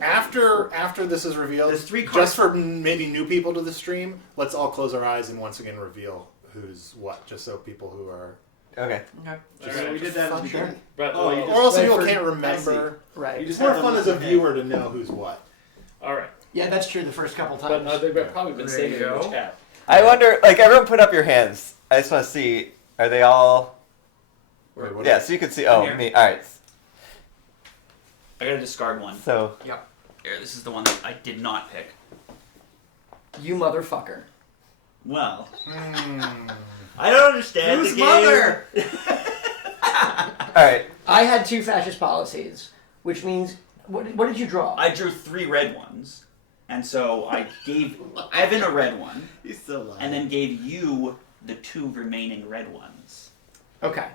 after this is revealed, There's 3 cards. just for maybe new people to the stream, let's all close our eyes and once again reveal who's what, just so people who are. Okay. All So we right. did that at the beginning. But, Oh, you Or else Wait people for- can't I remember. Right. You It's just more have fun them as a in the viewer to know who's what. all right. Yeah, that's true the first couple But times. they've probably been There saving you it in the go. chat. I wonder, like, everyone put up your hands. I just want to see, are they all... Wait, what Yeah, so you can see, oh, Here. me, alright. I gotta discard one. So, Here, this is the one that I did not pick. You motherfucker. Well, I don't understand Whose the game. mother? alright. I had 2 fascist policies, which means what did you draw? I drew 3 red ones, and so I gave Evan a red one, He's still lying. and then gave you the 2 remaining red ones. Okay.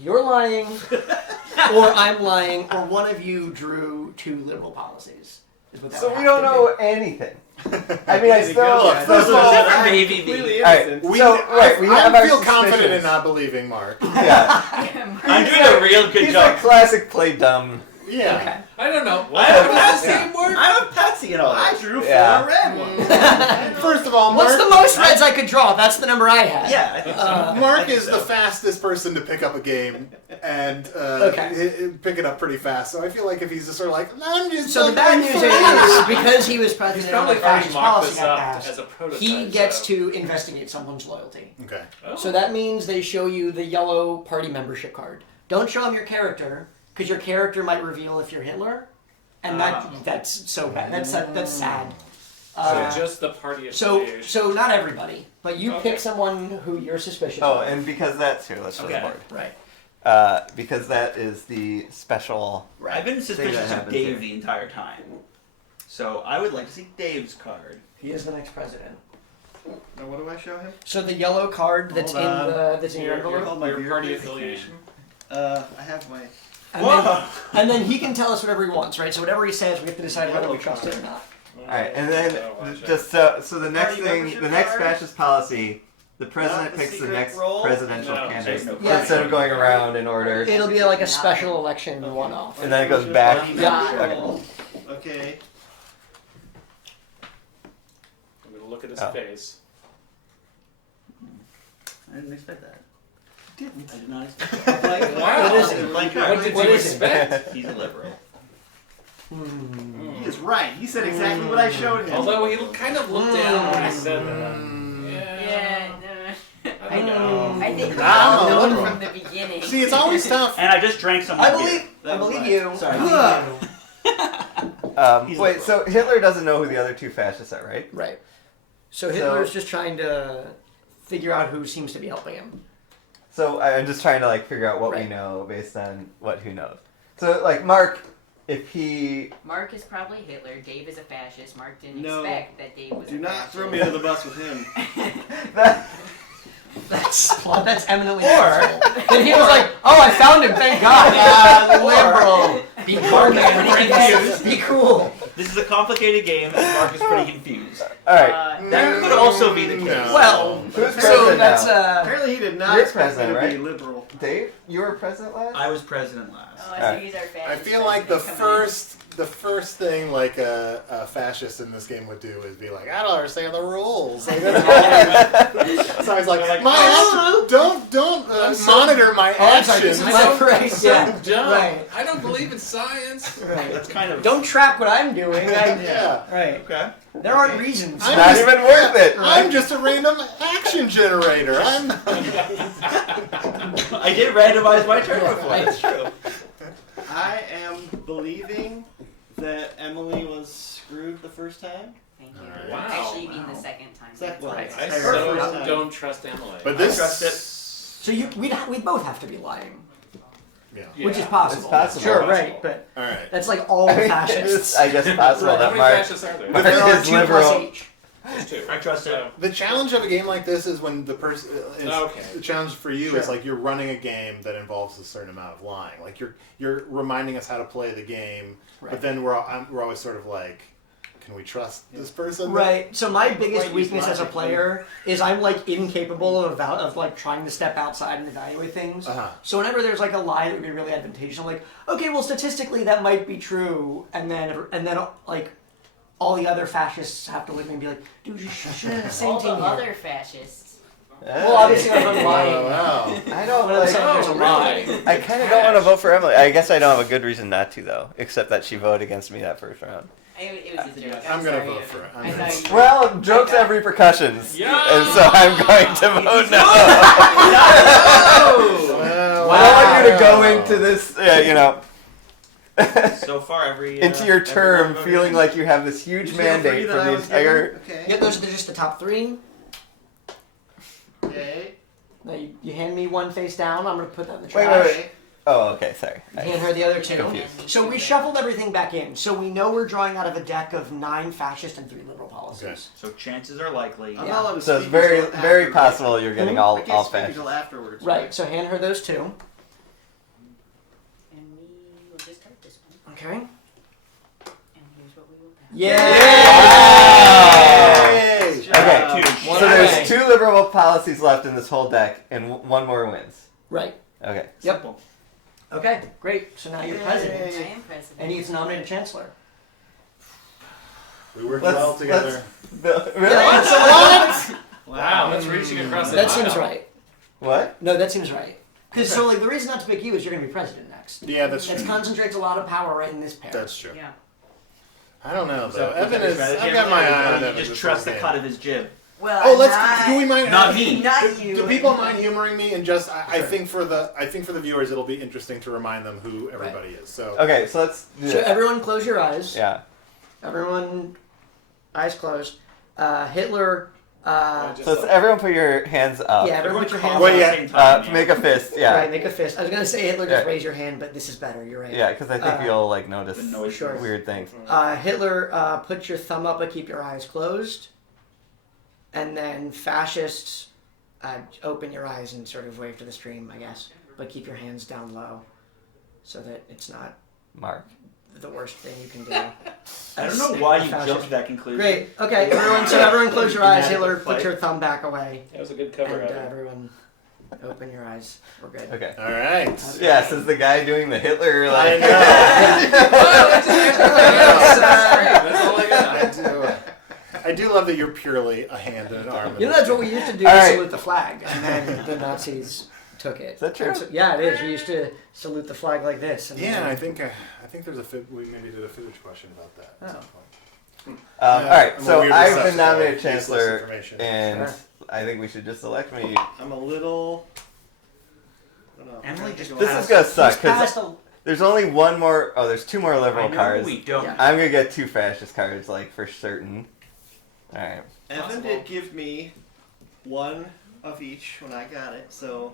You're lying, or I'm lying, or one of you drew 2 liberal policies. Is what that So would we have don't to know anything. I mean, I Way to still... go. Look, first of all, Maybe completely the, Alright, innocent. we have I our feel confident in suspicions. not believing Mark. Yeah. I'm doing a real good He's job. a classic play dumb. Yeah. Okay. I don't know. I'm a Does the patsy. same word? I'm a patsy and all I that. drew 4 Yeah. red ones. First of all, What's Mark, the most reds I could draw? That's the number I had. Yeah, I think so. Mark I think is so. the fastest person to pick up a game and pick it up pretty fast. So I feel like if he's just sort of like, I'm just So the bad news is, because he was president He's of probably the already fascist mocked policy this got up passed, as a prototype. he gets so. to investigate someone's loyalty. Okay. Oh. So that means they show you the yellow party membership card. Don't show them your character, because your character might reveal if you're Hitler, and that's so bad. That's sad. So just the party affiliation. So not everybody, but you Okay. pick someone who you're suspicious Oh, of. and because that's here, let's show the Okay. board. Right. Because that is the special... I've been suspicious of happens Dave here. the entire time. So I would like to see Dave's card. He is the next president. Now what do I show him? So the yellow card that's Hold in on. the that's in your Your, envelope. Hold my your beer, party please. affiliation. I have my. And then he can tell us whatever he wants, right? So whatever he says, we have to decide whether we trust it or not. Alright, and then watch it. just so the next Party thing, membership the next card? fascist policy, the president Not the picks the secret next role? presidential No, candidate there's no Yeah. instead of going around in order, It'll be like a special election one-off. and then it goes back. Yeah. Okay. I'm going to look at his Oh. face. I didn't expect that. Didn't. I did not expect that. Wow. What is it? Blank What card. did What you is it? expect? He's a liberal. He is right. He said exactly what I showed him. Although he kind of looked down when he said that. Yeah, no. I know. I think we Ah, all no. known from the beginning. See, it's always tough. And I just drank some. I beer. believe That was mine. you. Sorry. He's Wait, liberal. so Hitler doesn't know who the other 2 fascists are, right? Right. So Hitler's just trying to figure out who seems to be helping him. So I'm just trying to like figure out what we Right. know based on what who knows. So like Mark, if he Mark is probably Hitler. Dave is a fascist. Mark didn't No. expect that Dave was Do a not fascist. throw me under the bus with him. that, That's eminently possible. And he was like, "Oh, I found him! Thank God." Liberal. Be cool, man. Pretty confused. Be cool. This is a complicated game, and Mark is pretty confused. all right, That could also be the case. No. Well, who's so president that's now? Apparently he did not You're expect me to president, be right? liberal. Dave, you were president last. I was president last. Oh, so Alright. he's our I fascist feel like the president coming in. first the first thing like a fascist in this game would do is be like, I don't understand the rules. Like, that's so he's like, don't monitor my actions. So dumb. Right. I don't believe in science. Right. That's kind of. Don't track what I'm doing. Yeah. Right. Okay. There aren't reasons. I'm Not just- even worth it. I'm just a random action generator. I did randomize my turn before. That's true. I am believing that Emily was screwed the first time. Thank you. Wow. Actually, you mean the second time. Second Right. time. I so don't trust Emily. But this, trust it. So we'd both have to be lying, yeah. which is possible. It's possible. Sure, right, but All right. that's like all the fascists. I guess possible How that many Mark fascists are there? Mark There are is 2 plus liberal. each. There's 2. I trust it. The challenge of a game like this is when the person. Okay. The challenge for you Sure. is like you're running a game that involves a certain amount of lying. Like you're reminding us how to play the game, Right. but then we're always sort of like, can we trust this person? Right. So my biggest Might use weakness as a logic, player is I'm like incapable of like trying to step outside and evaluate things. Uh-huh. So whenever there's like a lie that would be really advantageous, I'm like, okay, well statistically that might be true, and then like all the other fascists have to look at me and be like, dude, you should have the same All the thing here. other fascists. Well, obviously I'm Oh, lying. wow. I don't When I'm like. saying there's a lie. I kind of don't want to vote for Emily. I guess I don't have a good reason not to though, except that she voted against me that first round. It was a joke. I'm gonna sorry. vote for it. I know you. Well, jokes have repercussions, Yeah. and so I'm going to vote no. Well, I don't want you to go into this, So far, every into your every term vote feeling is- like you have this huge You feel free mandate that for I the was given? entire. Okay. Yeah, those are just the top 3. Okay. Now you hand me one face down. I'm gonna put that in the Wait, trash. wait. Oh, okay, sorry. You hand her the other 2. Confused. So we shuffled everything back in. So we know we're drawing out of a deck of 9 fascist and 3 liberal policies. Okay. So chances are likely. I'm not allowed to So it's speak very, until very afterwards. possible you're getting Hmm? all I can't speak fascist. until afterwards. Right. So hand her those 2. And we will discard this one. Okay. And here's what we will pass. Yay! Yay! Okay, One so away. there's 2 liberal policies left in this whole deck, and one more wins. Right. Okay. Yep. Simple. Okay. Great. So now you're president, I am president. and you get to nominate a chancellor. We worked well together. Really? Wow, that's reaching across the That aisle. seems right. What? No, that seems right. Because so like the reason not to pick you is you're gonna be president next. Yeah, that's It true. concentrates a lot of power right in this pair. That's true. Yeah. I don't know So though. Evan is. I've got my eye on You Evan. just this trust the whole cut game. of his jib. Well, Oh, let's. not, Do we mind? Not me. Not you. Do people mind humoring me? And just, I think for the viewers, it'll be interesting to remind them who everybody is. So. Okay, so let's. Do So it. everyone close your eyes. Yeah. Everyone, eyes closed. Hitler. So let's everyone put your hands up. Yeah, everyone put your hands Well, up. yeah. At the same time, Make a fist. Yeah. Right, make a fist. I was gonna say Hitler, just Yeah. raise your hand, but this is better. You're right. Yeah, because I think you'll like notice No issue. Sure. weird things. Hitler, put your thumb up, but keep your eyes closed. And then fascists, open your eyes and sort of wave to the stream, I guess, but keep your hands down low, so that it's not Mark. the worst thing you can do. I don't know why you Fascist. jumped to that conclusion. Great. Okay, everyone. So everyone, close your eyes. Inadequate Hitler, put fight. your thumb back away, That was a good cover. and Evan. everyone, open your eyes. We're good. Okay. All right. Yeah, since the guy doing the Hitler like. That's all I got. I do love that you're purely a hand and an arm. You know that's what we used to do All to right. salute the flag, and then the Nazis took it. Is that true? And so- yeah, it is. We used to salute the flag like this. And Yeah, then- I think there's we maybe did a footage question about that at some point. All right, I'm a so weird I've receptacle been nominated of useless chancellor, information. and Sure. I think we should just elect me. I'm a little. I don't know. Emily just This is passed. gonna suck He's passed because a- there's only one more. Oh, there's 2 more liberal I know cards. we don't. Yeah. I'm gonna get 2 fascist cards, like for certain. All right. Evan did give me one of each when I got it, so.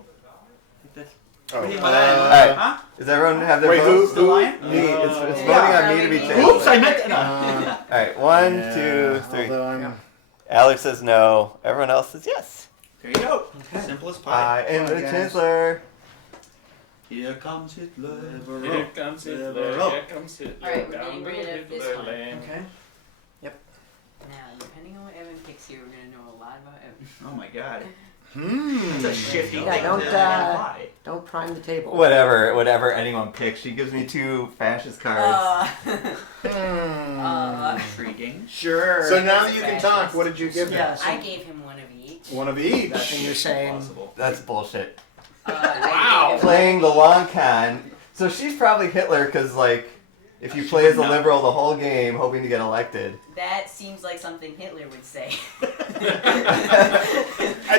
Oh, Wait, uh, All right. Huh? Does everyone have their Wait, votes? The lion? Me. It's voting Yeah. on me to be Oops, chancellor. Oops, I meant that. uh, All right, 1, yeah, 2, 3. Although I'm, Alex says no. Everyone else says yes. There you go. Okay. Simple as I pie. am the guys. chancellor. Here comes Hitler. Here comes Hitler. Here comes Hitler. All right, we're down getting the rid of this Hitler one. lane. Okay. Now, depending on what Evan picks here, we're gonna know a lot about Evan. Oh my god. hmm. That's a shifty Yeah, thing don't, to imply. Don't prime the table. Whatever anyone picks, she gives me 2 fascist cards. Intriguing. Sure. So now that you can talk, what did you give him? Yeah, so I gave him one of each. One of each. that's what you're saying. Possible. That's bullshit. Wow. Playing the long con. So she's probably Hitler because, like, if you play as a liberal the whole game hoping to get elected. That seems like something Hitler would say. At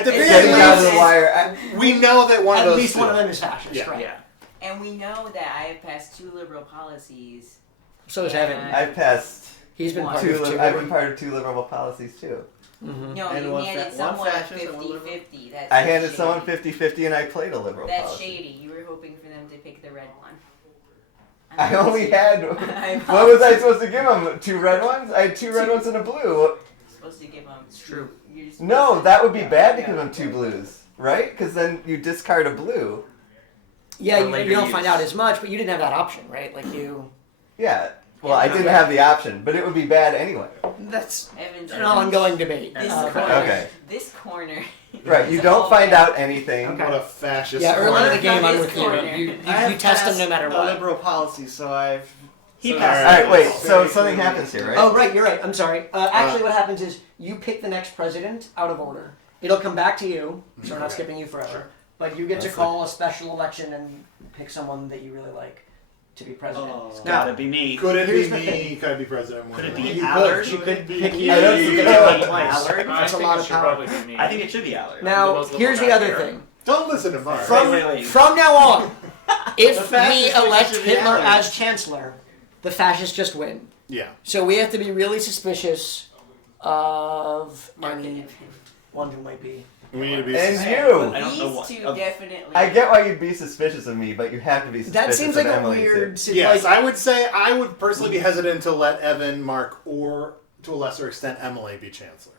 the very Getting down to the least, wire. we know that one At of those least two. one of them is fascist, Yeah. right? Yeah. And we know that I have passed 2 liberal policies. So is Yeah. Evan. I've passed He's been One. part 2. of 2. I've been part of 2 liberal policies too. Mm-hmm. No, And you one handed one someone a fascist and one liberal? 50-50. That's I handed shady. someone 50-50 and I played a liberal That's policy. shady. You were hoping for them to pick the red one. I only had. I'm What was I supposed to give them? 2 red ones? I had 2 red ones and a blue. supposed to give them. It's true. No, that would be bad to give them 2 blues, right? Because then you discard a blue. Yeah, For you later don't use. find out as much, but you didn't have that option, right? Like you. Yeah. Well, I didn't have the option, but it would be bad anyway. That's Evan's an ongoing debate. This Uh, corner. Okay. This corner. Right. You is don't all find bad. out anything. Okay. What a fascist. yeah, early in the corner. game, I'm This with you. corner. You I have test them no passed matter a what. liberal policy, so I've. He So- passed. All right. Wait. Very So something clearly. happens here, right? Oh, right, you're right. I'm sorry. Actually, what happens is you pick the next president out of order. It'll come back to you, so we're not skipping you forever. But you get to That's call a special election and pick someone that you really like to be president. Oh. It's Now, gotta be me. Could it Here's be the me? thing. Could it be President? Could it be you Allard? could. You could Be pick me. you. I don't You think could it do would it twice. Allard? That's a I think lot it of should power. probably be me. I think it should be Allard. Now, most here's the liberal other guy here. thing. Don't listen to Mark. From, wait. from now on, if The fascists we think elect it should be Hitler Allard. as chancellor, the fascists just win. Yeah. So we have to be really suspicious of any one who might be. We need to be. And I you. don't know These what. 2 definitely. I get why you'd be suspicious of me, but you have to be suspicious That seems of like a Emily, weird. too. Yes, like, I would say I would personally be hesitant to let Evan, Mark, or to a lesser extent Emily be chancellor.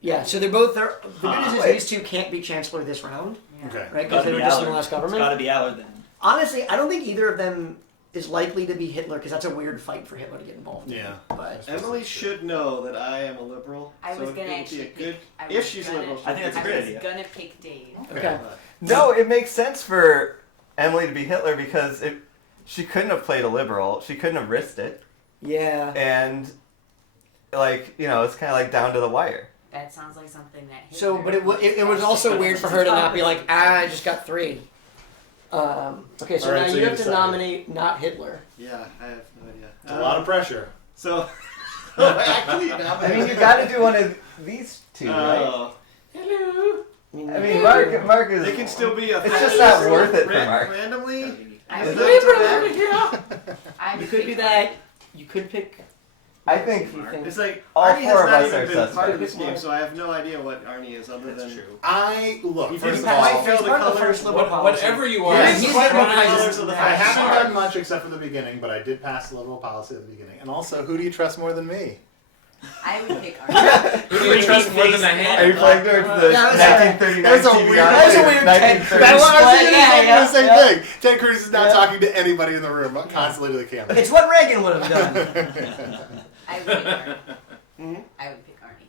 yeah. So they're both. The good news is Wait. these 2 can't be chancellor this round, Yeah. Okay. right? Because Gotta they were be just in the Allard. last It's government. gotta be Allard then. Honestly, I don't think either of them is likely to be Hitler because that's a weird fight for Hitler to get involved in. Yeah. But Emily should know that I am a liberal. I so was it gonna would actually be a good. I If was she's gonna- liberal, I think that's a I great was idea. gonna pick Dave. okay. No, it makes sense for Emily to be Hitler because she couldn't have played a liberal. She couldn't have risked it. Yeah. And, like, you know, it's kind of like down to the wire. That sounds like something that. So, Hitler but it was also weird for her to not be like, I just got 3. Okay, so All right, now so you you have to decided. nominate not Hitler. Yeah, I have no idea. It's a lot of pressure. So, actually, I mean, you got to do one of these 2, right? oh, Hello. I mean, Mark is. they can still be a. It's just not fascist worth it for ran- Mark. Randomly. I Is would, it? I You would could pick do that. You could pick. I think if you think. It's like All Arnie 4 has of not us even are been part of suspect. this game, so I have no idea what Arnie is other That's than. true. Look. You First didn't of pass all, my failed the part of the colors. first liberal policy. Whatever you are, Yeah, it's he's fine. one of the colors of the I fascist. haven't done much except for the beginning, but I did pass the liberal policy at the beginning. And also, who do you trust more than me? I would pick Arnie. Who do you trust more than the Are you hand? playing towards the Yeah, that's 1939 That's a TV weird- guide? that's a weird 1930s. That's Well, I was Split, thinking yeah, exactly yeah, the same yeah. thing. Ted Cruz is not Yeah. talking to anybody in the room, but constantly to the camera. It's what Reagan would have done. I would pick Arnie. Mhm. I would pick Arnie.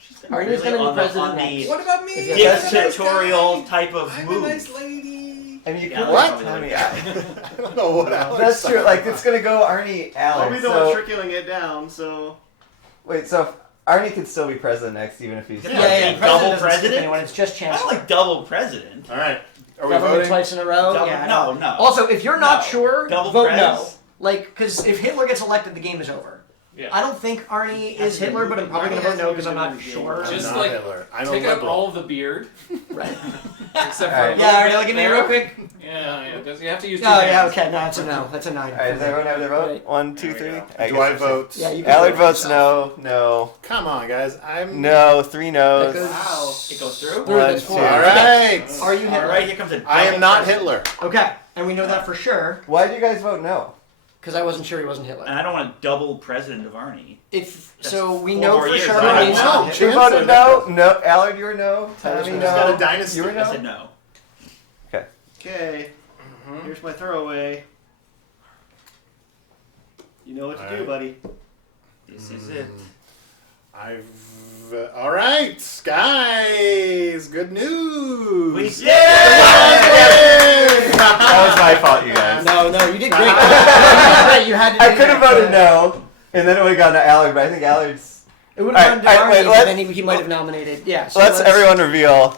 She's Arnie's gonna be president next. What about me? If you have dictatorial type of I'm move. a nice lady. I mean, you Yeah, could what? I mean, I don't know what else. that's true. Like, it's gonna go Arnie, I'll Allard. be the one So, trickling it down. So wait, so if Arnie could still be president next, even if he's. Yeah, Yeah, Double President doesn't skip president? anyone, it's just I chancellor. don't like double president. All right. Are we Government voting? twice in a row. Double, Yeah. no. Also, if you're not No. sure, Double vote press? no. Like, because if Hitler gets elected, the game is over. Yeah. I don't think Arnie is Hitler, but I'm probably going to vote no because I'm not sure. I'm Just not like, Hitler. I'm Take a out liberal. all of the beard, Right. except for All a right. little Yeah, bit look at me there. real quick. Yeah. You have to use two Oh, hands. yeah, okay, no, that's a no. That's a 9. All right, does everyone have their vote? Right. 1, 2, There we 3. go. Do I guess we're vote? Yeah, you can Allard vote votes yourself. no. Come on, guys. I'm. No. 3 That no's. goes wow. It goes through? through. That's One, 4. two. All right. Are you Hitler? All right, here comes a I am double not president. Hitler. Okay, and we know that for sure Why did you guys vote no? because I wasn't sure he wasn't Hitler. And I don't want a double president of Arnie. If That's so, we 4 know more for years, sure right? that he's No, not Who Hitler. Chancellor. voted no? No. Allard, you were no. Tommy, He's got a no. dynasty. You were I no. said no. Okay. Here's my throwaway. You know what to do, Alright. buddy. This is it. All right, guys. Good news. Wait, Yay! my fault, you guys. No, you did great. You did great. You had to. I could have voted no, and then it would have gone to Allard, but I think Allard's. It would have gone to Alright, Arnie, wait, but then he might have nominated. Yeah. So let's everyone reveal.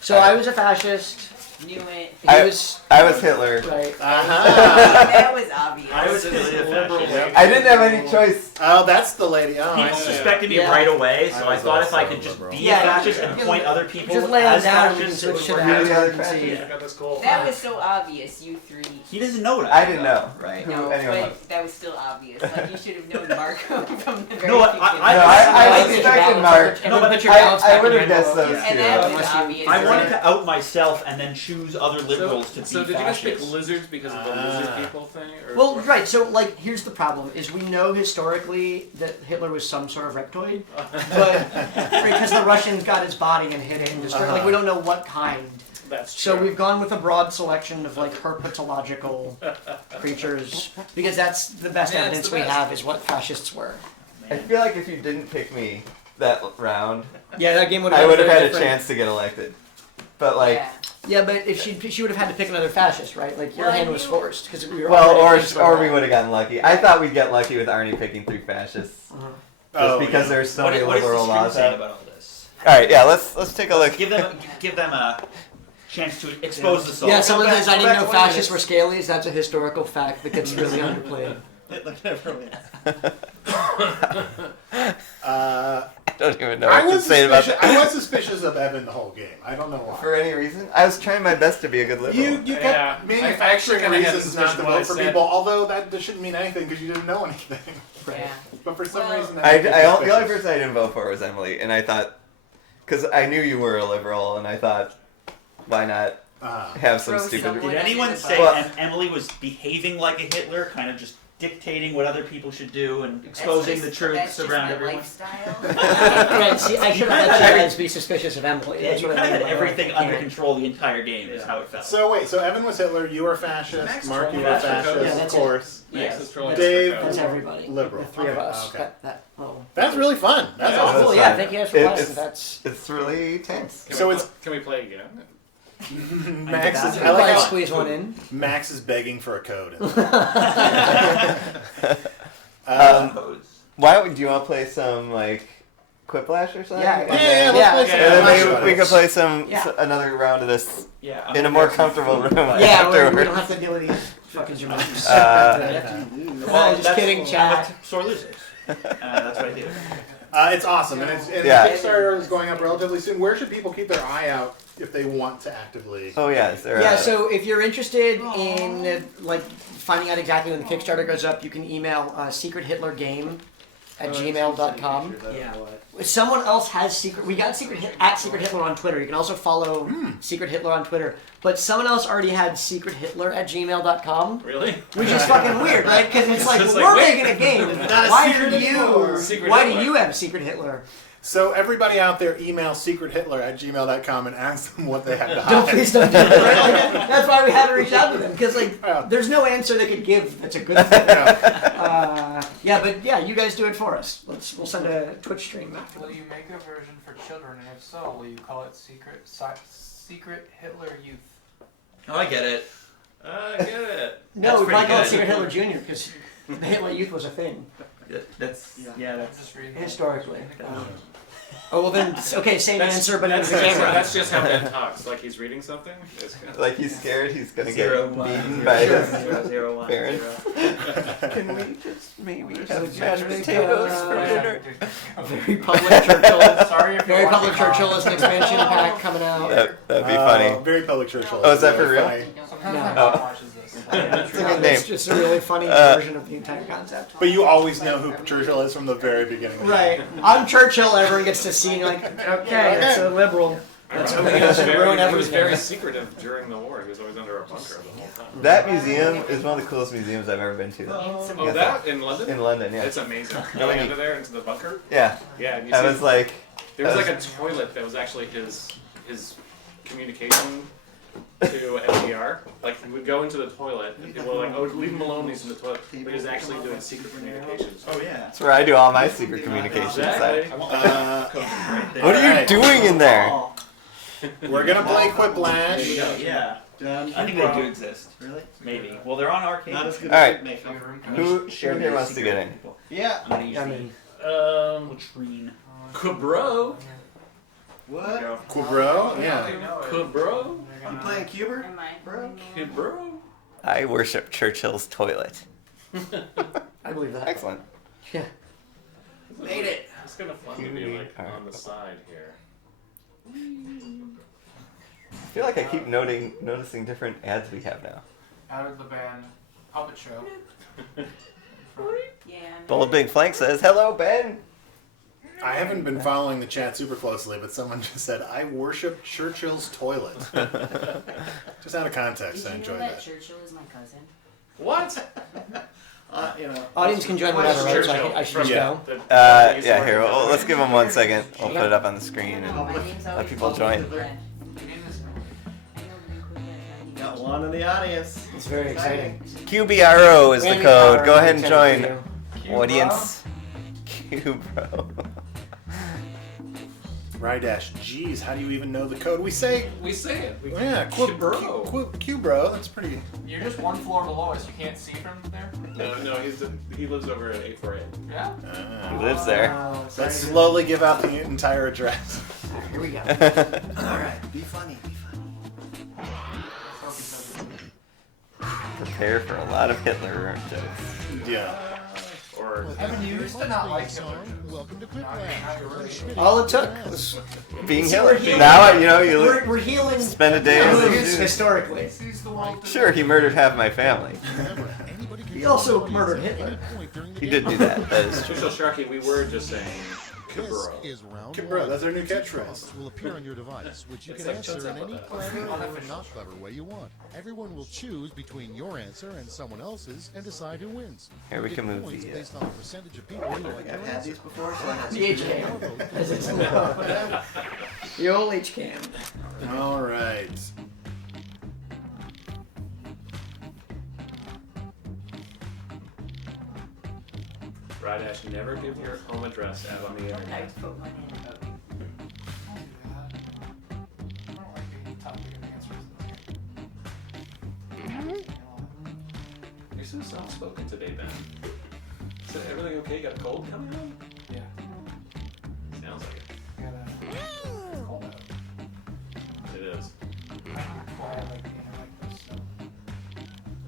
So I was a fascist. Knew it. I was Hitler. Right. That was obvious. I was clearly a fascist. I didn't have any choice. Oh, that's the lady. Oh, People suspected me right away, so I thought if I could just be a fascist and point other people just lay on as down and fascists, it switch would to work that. out. Really other fascists. I got this goal. That was so obvious, you three. He doesn't know that. I didn't know. Right. Who No, anyone was. but that was still obvious. Like you should have known Marco from the very No, beginning. I suspected Mark. No, but I would have guessed those And that was obvious. I wanted to out myself and then choose other liberals to be So did you guys pick fascists. lizards because of the lizard people thing? Or Well, right. So, like, here's the problem: is we know historically that Hitler was some sort of reptoid, but because the Russians got his body and hid it and destroyed, like, we don't know what kind. That's So true. we've gone with a broad selection of like herpetological creatures because that's the best Yeah, it's evidence the we best. have is what fascists were. I feel like if you didn't pick me that round, Yeah, that game would. I would have had a different. chance to get elected. But like, Yeah. Yeah, but if she would have had to pick another fascist, right? Like your Well, hand was you- forced because we were. well, already against or the we law. would have gotten lucky. I thought we'd get lucky with Arnie picking 3 fascists, just because there's so many What is the liberal stream laws saying out. about all this? All right, yeah, let's take a look. Give them a chance to expose the soul. Yeah, someone Go says back- I go didn't back know 20 fascists were scalies. That's a historical fact that gets really underplayed. Uh, I don't even know I what to was say about suspicious. that. I was suspicious of Evan the whole game. I don't know why. For any reason, I was trying my best to be a good liberal. You Yeah. kept I actually manufacturing kinda had reasons not to suspicion what I vote for said. people, although that shouldn't mean anything because you didn't know anything. Yeah. But for some Well- reason, I made you the only suspicious. person I didn't vote for was Emily, and I thought, because I knew you were a liberal, and I thought, why not have some Throw stupid. someone Did anyone under the say bus. Emily was behaving like a Hitler, kind of just dictating what other people should do and exposing the truths around everyone? Lifestyle. Right, see, I should have let you guys be suspicious of Emily. Yeah, That's you what kind I of mean had by everything like, under yeah. control the entire game, is how it felt. So wait, so Evan was Hitler, you were fascist, Max Mark, you were trolling fascist, us. Yeah, of that's course. Max is trolling us Dave- for That's code. everybody. Liberal. The three of Okay, us. okay. Oh. That's really fun. That's Yeah, awesome. that's Cool, yeah, fun. thank you guys for It- playing. it's- That's It's really tense. Can So we it's- can we play again? Max is, you I like probably how squeeze one in. Max is begging for a code. Why do you want to play some like Quiplash or something? Yeah, And yeah, then- let's play Yeah. some And then Quiplash. maybe we could play some Yeah. another round of this Yeah, in a more comfortable room Yeah, we afterwards. don't have to deal with these fucking Germans. Well, just kidding, chat. Sore losers. That's what I do. It's awesome, and Yeah. Kickstarter is going up relatively soon. Where should people keep their eye out if they want to actively? Oh yeah, is there Yeah, a- so if you're interested in like finding out exactly when the Kickstarter goes up, you can email secrethitlergame@gmail.com. Yeah. Someone else has secret. We got Secret Hitler on Twitter. You can also follow Secret Hitler on Twitter. But someone else already had secrethitler@gmail.com, Really? which is fucking weird, right? Because it's like It's we're like, wait. making a game. Not a Why secret are you? anymore. Secret Why Hitler. do you have Secret Hitler? So everybody out there, email secrethitler@gmail.com and ask them what they have to Don't hide. please don't do it. Right? Like, that's why we haven't reached out to them because like Yeah. there's no answer they could give that's a good thing. Yeah, but yeah, you guys do it for us. We'll send a Twitch stream. Will you make a version for children, and if so, will you call it Secret Hitler Youth? Oh, I get it. I get it. No, That's we probably pretty call it good. Secret Hitler Jr. because the Hitler Youth was a thing That's I'm that's. just reading. historically. Oh well, then okay, same That's- answer, but in the that's, camera. that's just how Ben talks. Like he's reading something. It's kind of- like he's scared he's gonna Zero, get one, beaten zero, by zero, his zero, zero, one, parents. zero. Can we just maybe Would have you mashed make, potatoes for dinner? Very public Churchill. Sorry if Very you're public watching Churchill is an expansion pack coming out. That'd be funny. Very public Churchill. Oh, is that for really real? funny. Sometimes No. my mom watches this. It's a good name. It's just a really funny version of the entire concept. But you always know who Churchill is from the very beginning. Right. I'm Churchill. Everyone gets to see like, okay, it's a liberal. That's I what remember he doesn't ruin he was everything. very secretive during the war. He was always under a bunker the whole time. That museum is one of the coolest museums I've ever been to. Oh, that in London? In London, yeah. It's amazing. Really Going neat. into there, into the bunker. Yeah, Yeah, and you I see, was like, there was that like a toilet that was actually his communication to FDR. Like he would go into the toilet, and people were like, "Oh, leave him alone. He's in the toilet." But he was actually doing secret communications. Oh yeah. that's where I do all my secret communications. Exactly. What are you Alright. doing in there? We're gonna play There you Quiplash. go. Yeah. Done. I think they do exist. Really? Maybe. Well, they're on arcade. Not as good All as right. Maker. Who here wants to get in? Yeah. I'm gonna use I mean, the latrine. Cabro. What? Quibro? Yeah. Cabro. You playing Cuber? Am I? Bro. Cabro. I worship Churchill's toilet. I believe that. Excellent. Yeah. Made it. It's kind of fun to be like on the side here. I feel like I keep noticing different ads we have now. Out of the band Puppet Show. Yeah. Bold Big Flank says, "Hello, Ben." I haven't been following the chat super closely, but someone just said, I worship Churchill's toilet. Just out of context, I Did you enjoy know that. Churchill is my cousin? What? You know. Audience can join whatever, right? So Churchill. I should just Yeah. go. Yeah, here. Well, let's give him 1 second. We'll put it up on the screen and My name's let always people Bob join. Quiplash. Your name is I know Quiplash. Got one in the audience. It's very exciting. QBRO is the Randy code. Power, Go ahead and intended join. for you. Audience. QBRO. Rydash, geez, how do you even know the code? We say, We say it. We yeah, Cabro. Q-bro, that's pretty. You're just one floor below us. You can't see from there. No, he lives over at 848. Yeah. He lives there. Oh, sorry. Let's slowly give out the entire address. Here we go. Alright, be funny, be funny. Prepare for a lot of Hitler jokes. Yeah. Or Evan, you used to not like Hitler. Welcome to Quiplash. All it took was Being See, Hitler. we're healing. Now, you we're healing spend a day as a Jews Jew. historically. Sees the world. Sure, he murdered half my family. He also murdered Hitler. He did do that. That is true. Official Sharky, we were just saying This Cabro. is round Quiplash, one. that's our new catchphrase. Questions will appear on your device, which you It's can like answer Chuck's in up any with that. clever or not clever way you want. Everyone will choose between your answer and someone else's and decide who wins. Here we You can get move points the. based on the percentage of people who like your I've had answer. these before, so I have The H-can, as it's known. The old H-can. All right. Rydash, never give your home address out on the I internet. just put mine in. Don't do that. I don't like being topic of answers. You're so soft-spoken today, Ben. Is everything okay? You got a cold coming on? Yeah. Sounds like it. I gotta call that. It is. Quiet like being like this. So.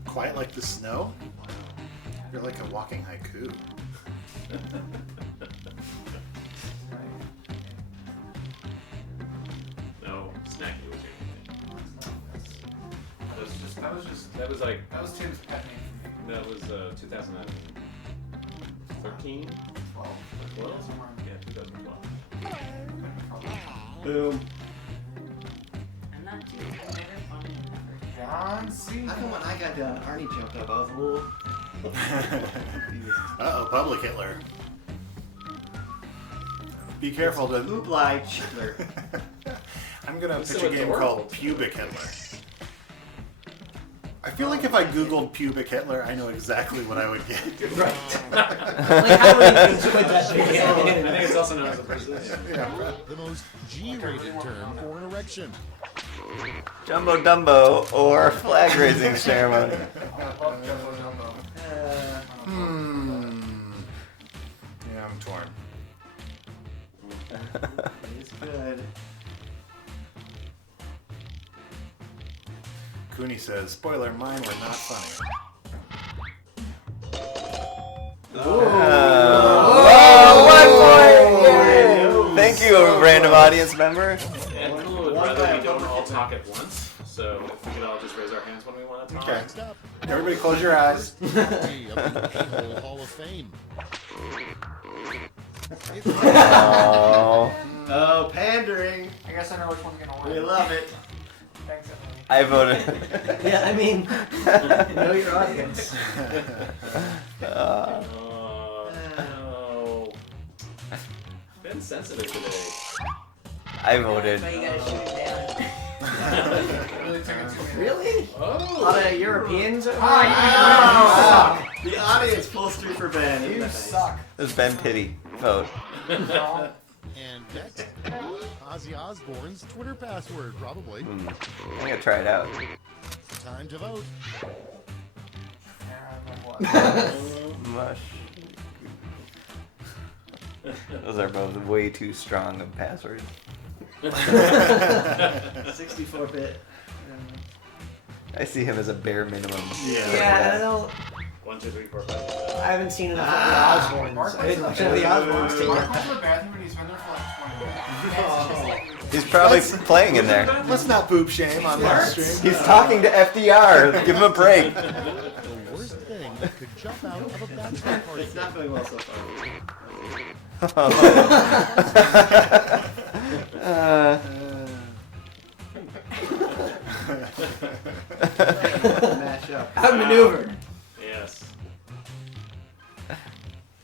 Quiet like the snow? You're like a walking haiku. No, snacky was your That was just. That was like, That was Tim's pet name for me. that was 2013? 12. 12? Somewhere in Yeah, 2012. Boom. I'm not too never funny enough. John C. How come when I got done, Arnie jumped up? I was a little. Uh-oh, public Hitler. Be careful to... Oobly Hitler. I'm gonna That's pitch so a game adorable. called Pubic Hitler. I feel like if I googled pubic Hitler, I know exactly what I would get. Right. Like, how many things could that I be? think it's also known as a position. The most G-rated term for an erection. Jumbo Dumbo or flag raising ceremony. Yeah, I'm torn. It's good. Cooney says, spoiler, mine were not funny. Thank you, random audience member. And Kula would rather we don't all talk at once, so if we could all just raise our hands when we want to talk. Okay. Next up, Everybody close your eyes. of the A-Hole Hall of Fame. Oh, Oh, pandering. I guess I know which one's gonna We win. love it. Thanks, Emily. I voted. Yeah, I mean, know your audience. No. Ben's sensitive today. I voted. That's why you gotta shoot it down. Really took it to me. Really? A lot of Europeans over The audience pulls through for Ben. You suck. This is Ben Pity vote. No. And next, I Ozzy Osbourne's Twitter password, probably. I'm gonna try it out. Time to vote. Mush. Those are both way too strong of passwords. 64-bit. I see him as a bare minimum. Yeah, I don't. 1, 2, 3, 4, 5. I haven't seen enough of the Osbournes. I didn't know the Osbournes Mark together. went to the bathroom and he's been there for like 20 minutes. He's probably playing in there. Let's not boob shame on live stream. He's talking to FDR. Give him a break. The worst thing that could jump out of a bachelor party. It's not going well so far. Mash up. Outmaneuvered. Yes.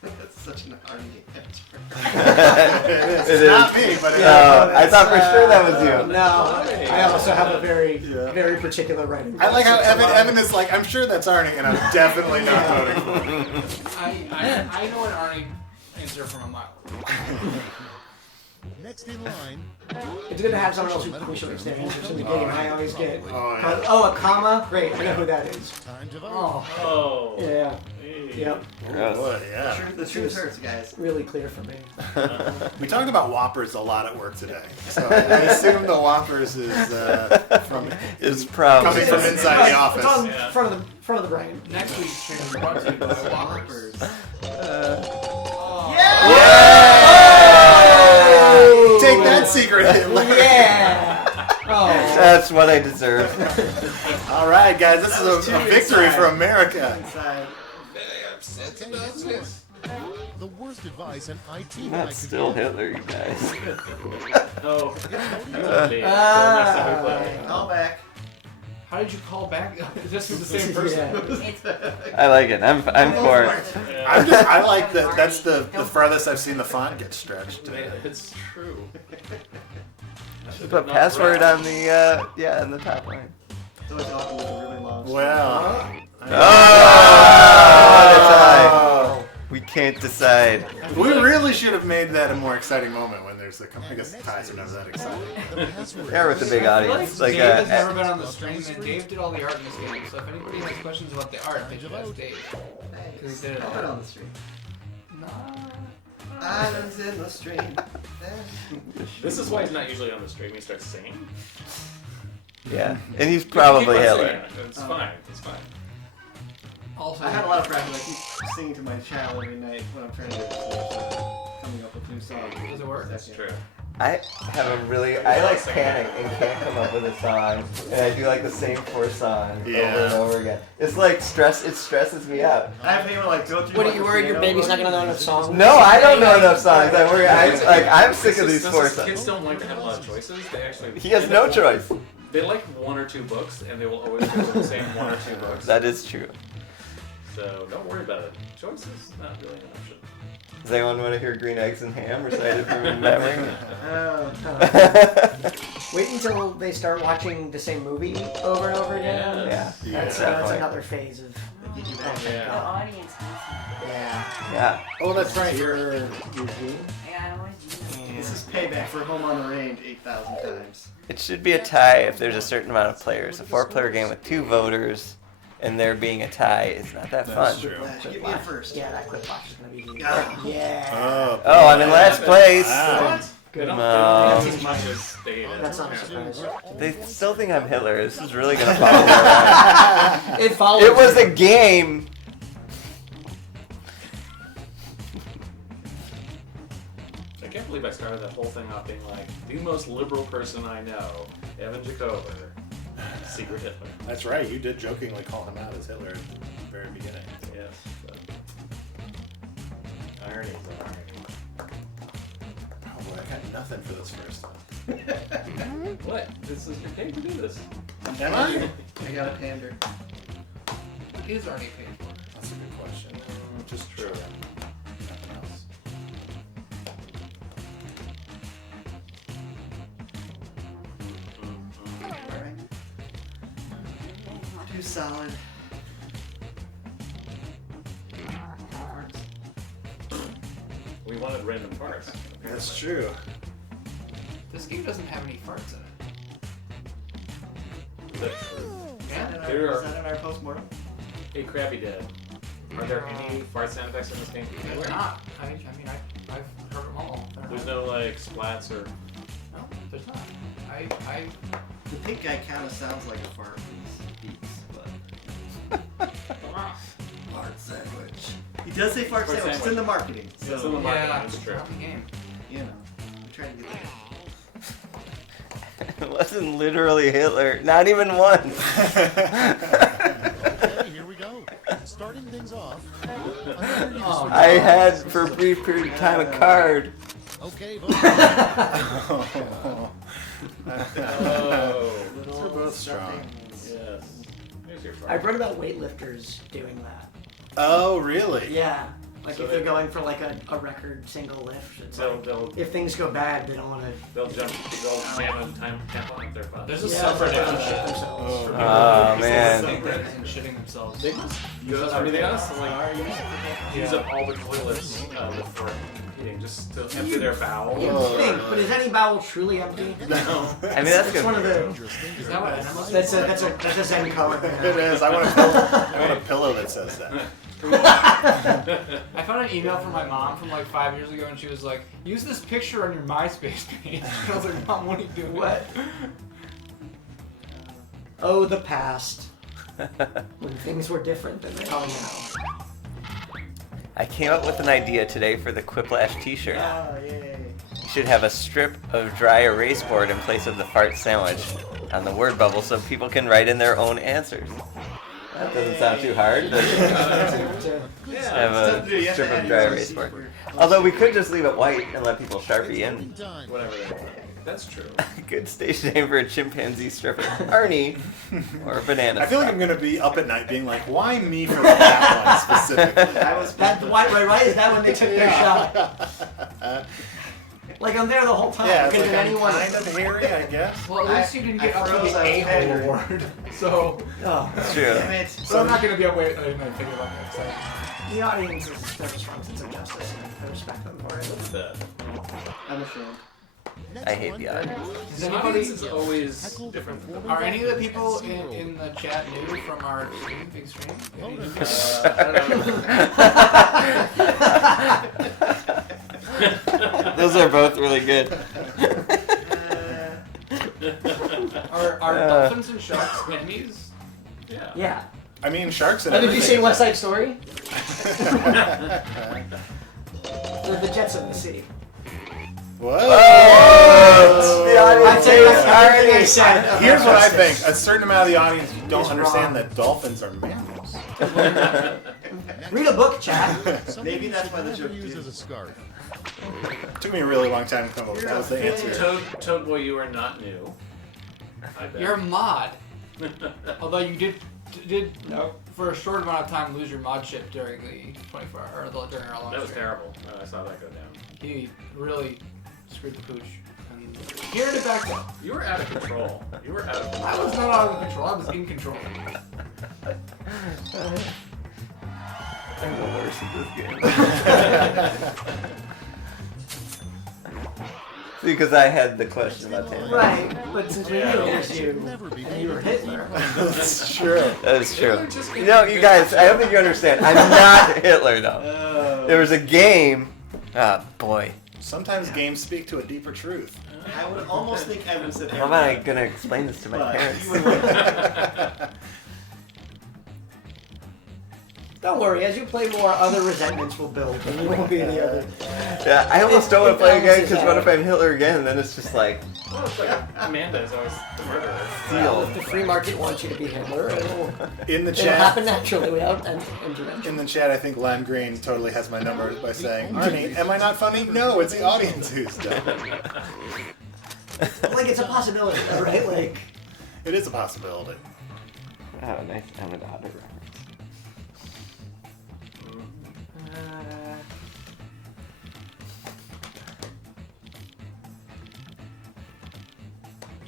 That's such an arty answer. It's It not is. me, but No, I thought for sure that was you. No, I also have a very particular writing. I like how Evan is like, I'm sure that's Arnie, and I'm definitely not voting for him. I know an Arnie answer from a mile. Next in line. It's good to have someone else who puts their answers in the game. I always get. Oh, yeah. Oh, a comma? Great, I know who that is. Time to vote. Oh, Oh. yeah. Hey. Yep. Gross. Boy, yeah. The truth hurts, guys. Really clear for me. We talked about Whoppers a lot at work today, so I assume the Whoppers is from It's probably coming from inside the office. It's on Yeah. front of the brain. Next week's stream is brought to you by Whoppers. Take that, secret Hitler. Yeah. Oh. That's what I deserve. All right, guys, this is a victory for America. Inside. Okay, next one. The worst advice an IT guy Not could still give. Hitler, you guys. Oh. You Call back. How did you call back? This is the same person. I like it. I'm for it. I like that. That's the farthest I've seen the font get stretched. It's true. Put password on the in the top line. It's always awkward with a really long Well. Oh, we can't decide. We really should have made that a more exciting moment when there's a. I guess the ties are never that exciting. The password. Yeah, with the big audience. Like Dave has never been on the stream, and Dave did all the art in this game. So if anybody has questions about the art, they should ask Dave. Because he did it I'll all. put it on the stream. No. Islands in the stream. This is why he's not usually on the stream. He starts singing. Yeah, and he's probably Keep on Hitler. singing. It's fine. It's fine. Also, I had a lot of practice. I keep singing to my child every night when I'm trying to get coming up with new songs. Does it work? That's true. I have a really, I like panic and can't come up with a song, and I do like the same 4 songs over and over again. It's like stress. It stresses me out. I have people like go through. What are you worried your baby's not gonna know enough songs? No, I don't know enough songs. I worry. I'm sick of these 4 Kids songs. don't like to have a lot of choices. They actually. He has no choice. They like 1 or 2 books, and they will always go to the same 1 or 2 books. That is true. So don't worry about it. Choice is not really an option. Does anyone want to hear Green Eggs and Ham recited from memory? Wait until they start watching the same movie over and over again. Yeah. That's another phase of. The Yeah. audience needs to Yeah. Oh, that's right. You're. Yeah, I want you. This is payback for Home on the Range 8,000 times. It should be a tie if there's a certain amount of players. A 4-player game with 2 voters, and there being a tie is not that fun. That's true. Get me in first. Yeah, that Quiplash is gonna be. Ah. Yeah. Oh, I'm in last place. Wow. They don't No. do as much as they. That's not a surprise. They still think I'm Hitler. This is really gonna follow me around. It follows. It was a game. I can't believe I started that whole thing off being like the most liberal person I know, Evan Jacober, secret Hitler. That's right. You did jokingly call him out as Hitler at the very beginning. Yes. But irony is an irony. Oh boy, I got nothing for this first one. What? This is your game to do this. Am I? I got a pander. What is Arnie paid for? That's a good question. Just true. Nothing else. Alright. Too solid. We wanted random parts. That's true. This game doesn't have any farts in it. Is that true? Yeah. Is that in our postmortem? Hey, Krabby Dad. Are there any fart sound effects in this game? We're not. I mean, I've heard them all. There's no like splats or. No, there's not. The pink guy kind of sounds like a fart when he speaks, but fart sandwich. He does say fart sandwich. It's in the marketing. So It's in the marketing. yeah, It's true. not the game. you know, we're trying to get It wasn't literally Hitler. Not even once. Okay, here we go. Starting things off. I had for a brief period of time a card. Okay, Oh. Those are both strong. Yes. Here's your I fart. read about weightlifters doing that. Oh, really? Yeah. Like So if they- they're going for like a record single lift, it's like, They'll if things go bad, they don't want to. they'll jump. They'll jam a tampon up their butt. There's a Yeah, subreddit they for shit that. themselves. Oh man. And shitting themselves. They just use, I mean, they honestly like use up all the toilets before eating, just to empty their bowel. You think, but is any bowel truly empty? No. I mean that's It's good. one of the. Is that what enemas are? That's a Zen code. It is. I want a pillow that says that. I found an email from my mom from like 5 years ago, and she was like, "Use this picture on your MySpace page." And I was like, "Mom, what are you doing?" What? Oh, the past. When things were different than they are now. I came up with an idea today for the Quiplash t-shirt. Oh, yay. You should have a strip of dry erase board in place of the fart sandwich on the word bubble so people can write in their own answers. That doesn't sound too hard. Does it? Have a strip of dry erase board. Although we could just leave it white and let people Sharpie in. Whatever they want. That's true. Good station name for a chimpanzee stripper. Arnie. Or a banana. I feel like I'm gonna be up at night being like, why me for that one specifically? I was that right. Is that when they took their shot? Like I'm there the whole time. Yeah, it's Could like have I'm been anyone. kind of hairy, I guess. Well, at least you didn't get I up to froze, the I was a-hole angry. award. So, Oh, It's true. Damn it. so I'm not gonna be away. I'm gonna figure about next time. the audience is there's a strong sense of justice, and I respect them for it. What's that? I'm ashamed. I hate the audience. Does anybody? Is always different. Are any of the people in the chat new from our stream, big stream? Any new people? Those are both really good. Are dolphins and sharks enemies? Yeah. Yeah. I mean, sharks and Oh, did you say everything. West Side Story? They're the Jets of the Sea. Whoa! The audience hates I Arnie. said. Here's what I think: a certain amount of the audience don't understand that dolphins are mammals. Read a book, Chad. Maybe that's why the Never joke used did. as a scarf. Took me a really long time to come up with that. Was the answer? Toad Boy, you are not new. I bet. You're a mod. Although you did for a short amount of time lose your mod ship during the 24 or during our launch. That was stream. terrible. I saw that go down. He really screwed the pooch. And here it back up. You were out of control. You were out of control. I was not out of control. I was in control. I'm the worst at this game. Because I had the question about Taylor. Right, but since we knew it was you, Never be and you were Hitler. That's true. That is true. You know, you guys, I don't think you understand. I'm not Hitler, though. There was a game. Ah, boy. Sometimes games speak to a deeper truth. I would almost think I would sit How am I going to explain this to my But parents? you would- Don't worry, as you play more, other resentments will build, and you won't be any other. Yeah, I almost don't want to play again balances because what out. if I'm Hitler again? And then it's just like, Well, it's like Amanda is always the murderer. Well, if deal. the free market wants you to be Hitler, it'll In the happen chat, naturally without intervention. in the chat, I think Lime Green totally has my number by saying, "Arnie, am I not funny? No, it's the audience who's dumb." Like, it's a possibility, though, right? Like, It is a possibility. Oh, nice. I'm an autograph.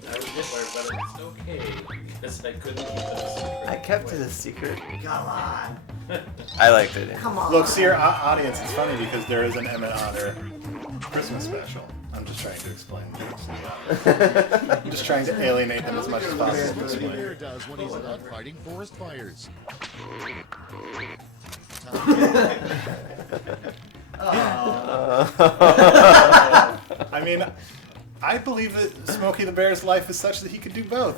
I was Hitler, but it's okay because I couldn't keep it a secret. I kept it a secret. come on. I liked it. Come on. Look, see our audience. It's funny because there is an Emmett Otter Christmas special. I'm just trying to explain things. I'm just trying to alienate them as much as possible. to Smokey the explain. Bear does when he's not fighting forest fires. I mean, I believe that Smokey the Bear's life is such that he could do both.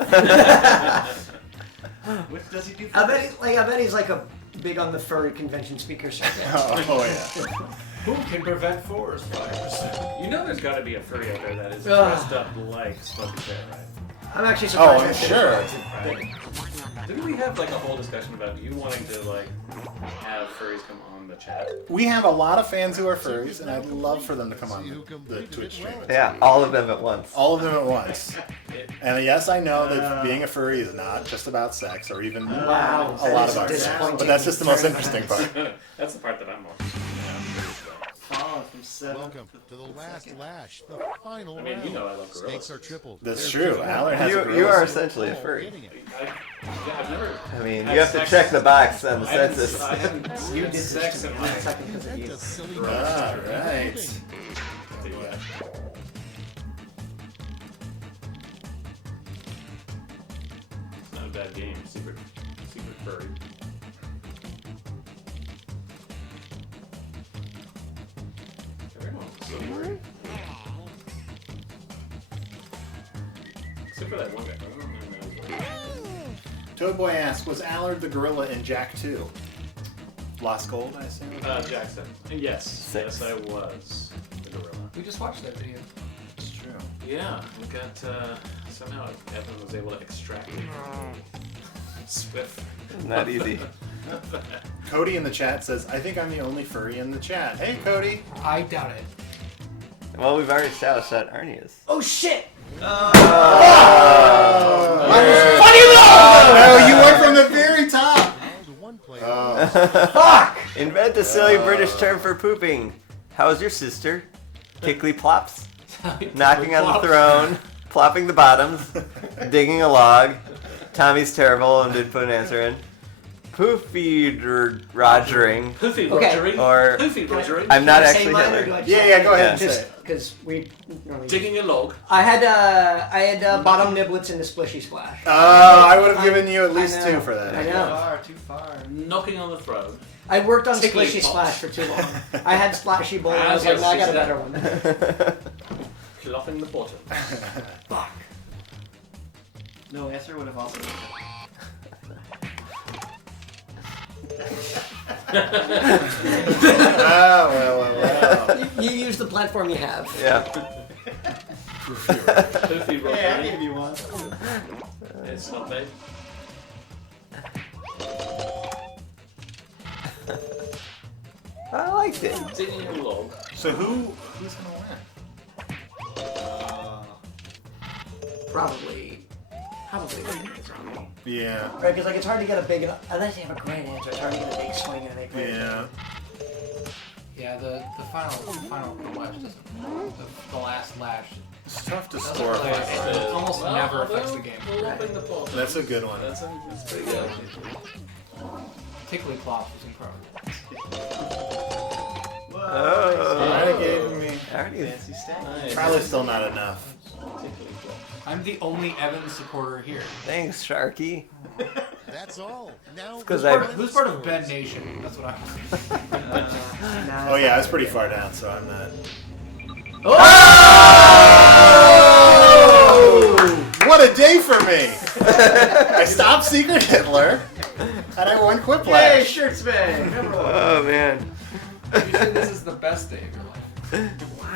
Which does he do? I bet he's like a big on the furry convention speaker circuit. Oh yeah. Who can prevent forest fires? You know there's got to be a furry out there that is dressed up like Smokey Bear, right? I'm actually Oh, surprised. I'm sure. Didn't we have like a whole discussion about you wanting to like have furries come on the chat? We have a lot of fans who are furries, and I'd love for them to come on the Twitch stream. Yeah, all of them at once. All of them at once. And yes, I know that being a furry is not just about sex, or even a lot of others. But that's just the most interesting part. That's the part that I'm watching. Falling from 7. Welcome to the last lash, the final I mean, you round. know I love gorillas. Stakes are tripled. That's true. Alan has a You gorilla. are essentially a furry. I've never. I mean, had you have to sex- check the box on the I haven't- census. I haven't You had did sex in my second because of you. That's a silly All right. It's not a bad game. Secret furry. Everyone. Except for that one guy. I don't know. Toad Boy asks, was Allard the gorilla in Jack 2? Lost Gold, I assume? Jackson. Yes. Six. Yes, I was the gorilla. We just watched that video. It's true. Yeah, we got somehow Evan was able to extract it. Swift. Not easy. Cody in the chat says, I think I'm the only furry in the chat. Hey, Cody. I doubt it. Well, we've already established that Arnie is. Oh shit! No, you went from the very top. round. One player. Fuck! Invent a silly British term for pooping. How's your sister? Tickly plops. Knocking on the throne. Plopping the bottoms. Digging a log. Tommy's terrible and did put an answer in. Poofy rogering. Poofy Okay. Rogering. Or Poofy Rogering. I'm not Can I say actually mine, or Hitler. do I Yeah, go ahead and say Just it. because we. Digging a log. I had bottom niblets in the splishy splash. I would have given you at least I know. 2 for that. I know. Too far. Knocking on the throne. I worked on Tickly splishy pops. splash for too long. I had splashy bowl and I was like, no, I got a better one. Clopping the bottom. Fuck. No answer would have also been well. You use the platform you have. Yeah. Poofy Rogering. Yeah, I gave you one. It's not bad. I liked it. Digging a log. So who's going to win? Probably. Yeah. Right, because like it's hard to get a big enough. Unless you have a great answer, it's hard to get a big swing and a big great Yeah. Yeah, the final lash doesn't. The last lash It's tough to doesn't score. really. Five. It almost never affects the game. Clopping the bottom. That's a good one. That's pretty good. Tickly Clops was incredible. Oh. Alright, gave me. Arnie. Fancy stack. Nice. Probably still not enough. I'm the only Evans supporter here. Thanks, Sharky. That's all. Now, Because Who's part of Ben Nation? That's what I'm. Oh yeah, I was pretty far down, so I'm not. Oh! What a day for me! I stopped Secret Hitler, and I won Yay, Quiplash. shirts man! Oh man. You said this is the best day of your life.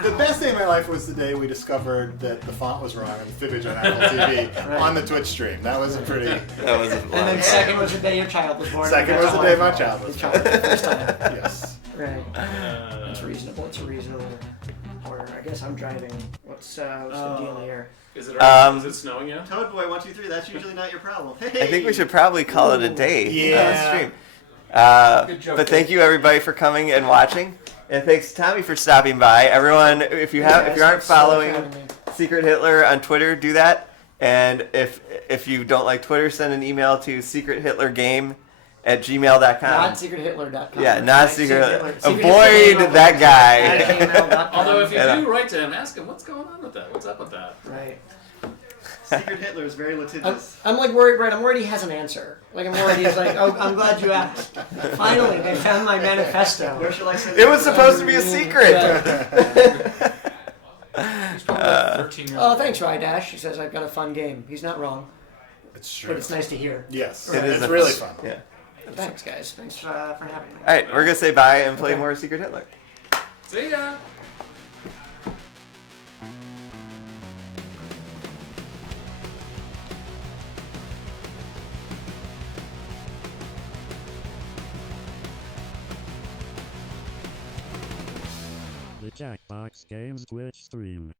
The best day of my life was the day we discovered that the font was wrong on the Fibbage on Apple TV on the Twitch stream. That was a pretty. That was a And then second was the day your child was born. Second and was that's the day all I my thought. child was Your born. child for the first time. Yes. Right. It's reasonable. It's a reasonable order. I guess I'm driving. What's the deal here? Is it snowing yet? Toad Boy 1, 2, 3. That's usually not your problem. I think we should probably call it a day on the Yeah. stream. Good joke, But thank you everybody for coming and watching, and thanks Tommy for stopping by. Everyone, if you aren't following Secret Hitler on Twitter, do that. And if you don't like Twitter, send an email to secrethitlergame at gmail.com. Not secrethitler.com. Yeah, not Right? secret. Secret Avoid Hitler that at guy. gmail.com. Although if you Yeah. do write to him, ask him what's going on with that. What's up with that? Right. Secret Hitler is very litigious. I'm like worried, Brett. I'm worried he has an answer. Like I'm worried he's like, oh, I'm glad you asked. Finally, they found my manifesto. Where shall I send It was supposed to be a secret. He's probably like 13 years Oh, old. thanks, Rydash. He says I've got a fun game. He's not wrong, It's true. but it's nice to hear. Yes, It is it's a- really fun. Yeah. Thanks, guys. Thanks for having me. All right, we're gonna say bye and play more Secret Hitler. See ya. The Jackbox Games Twitch stream.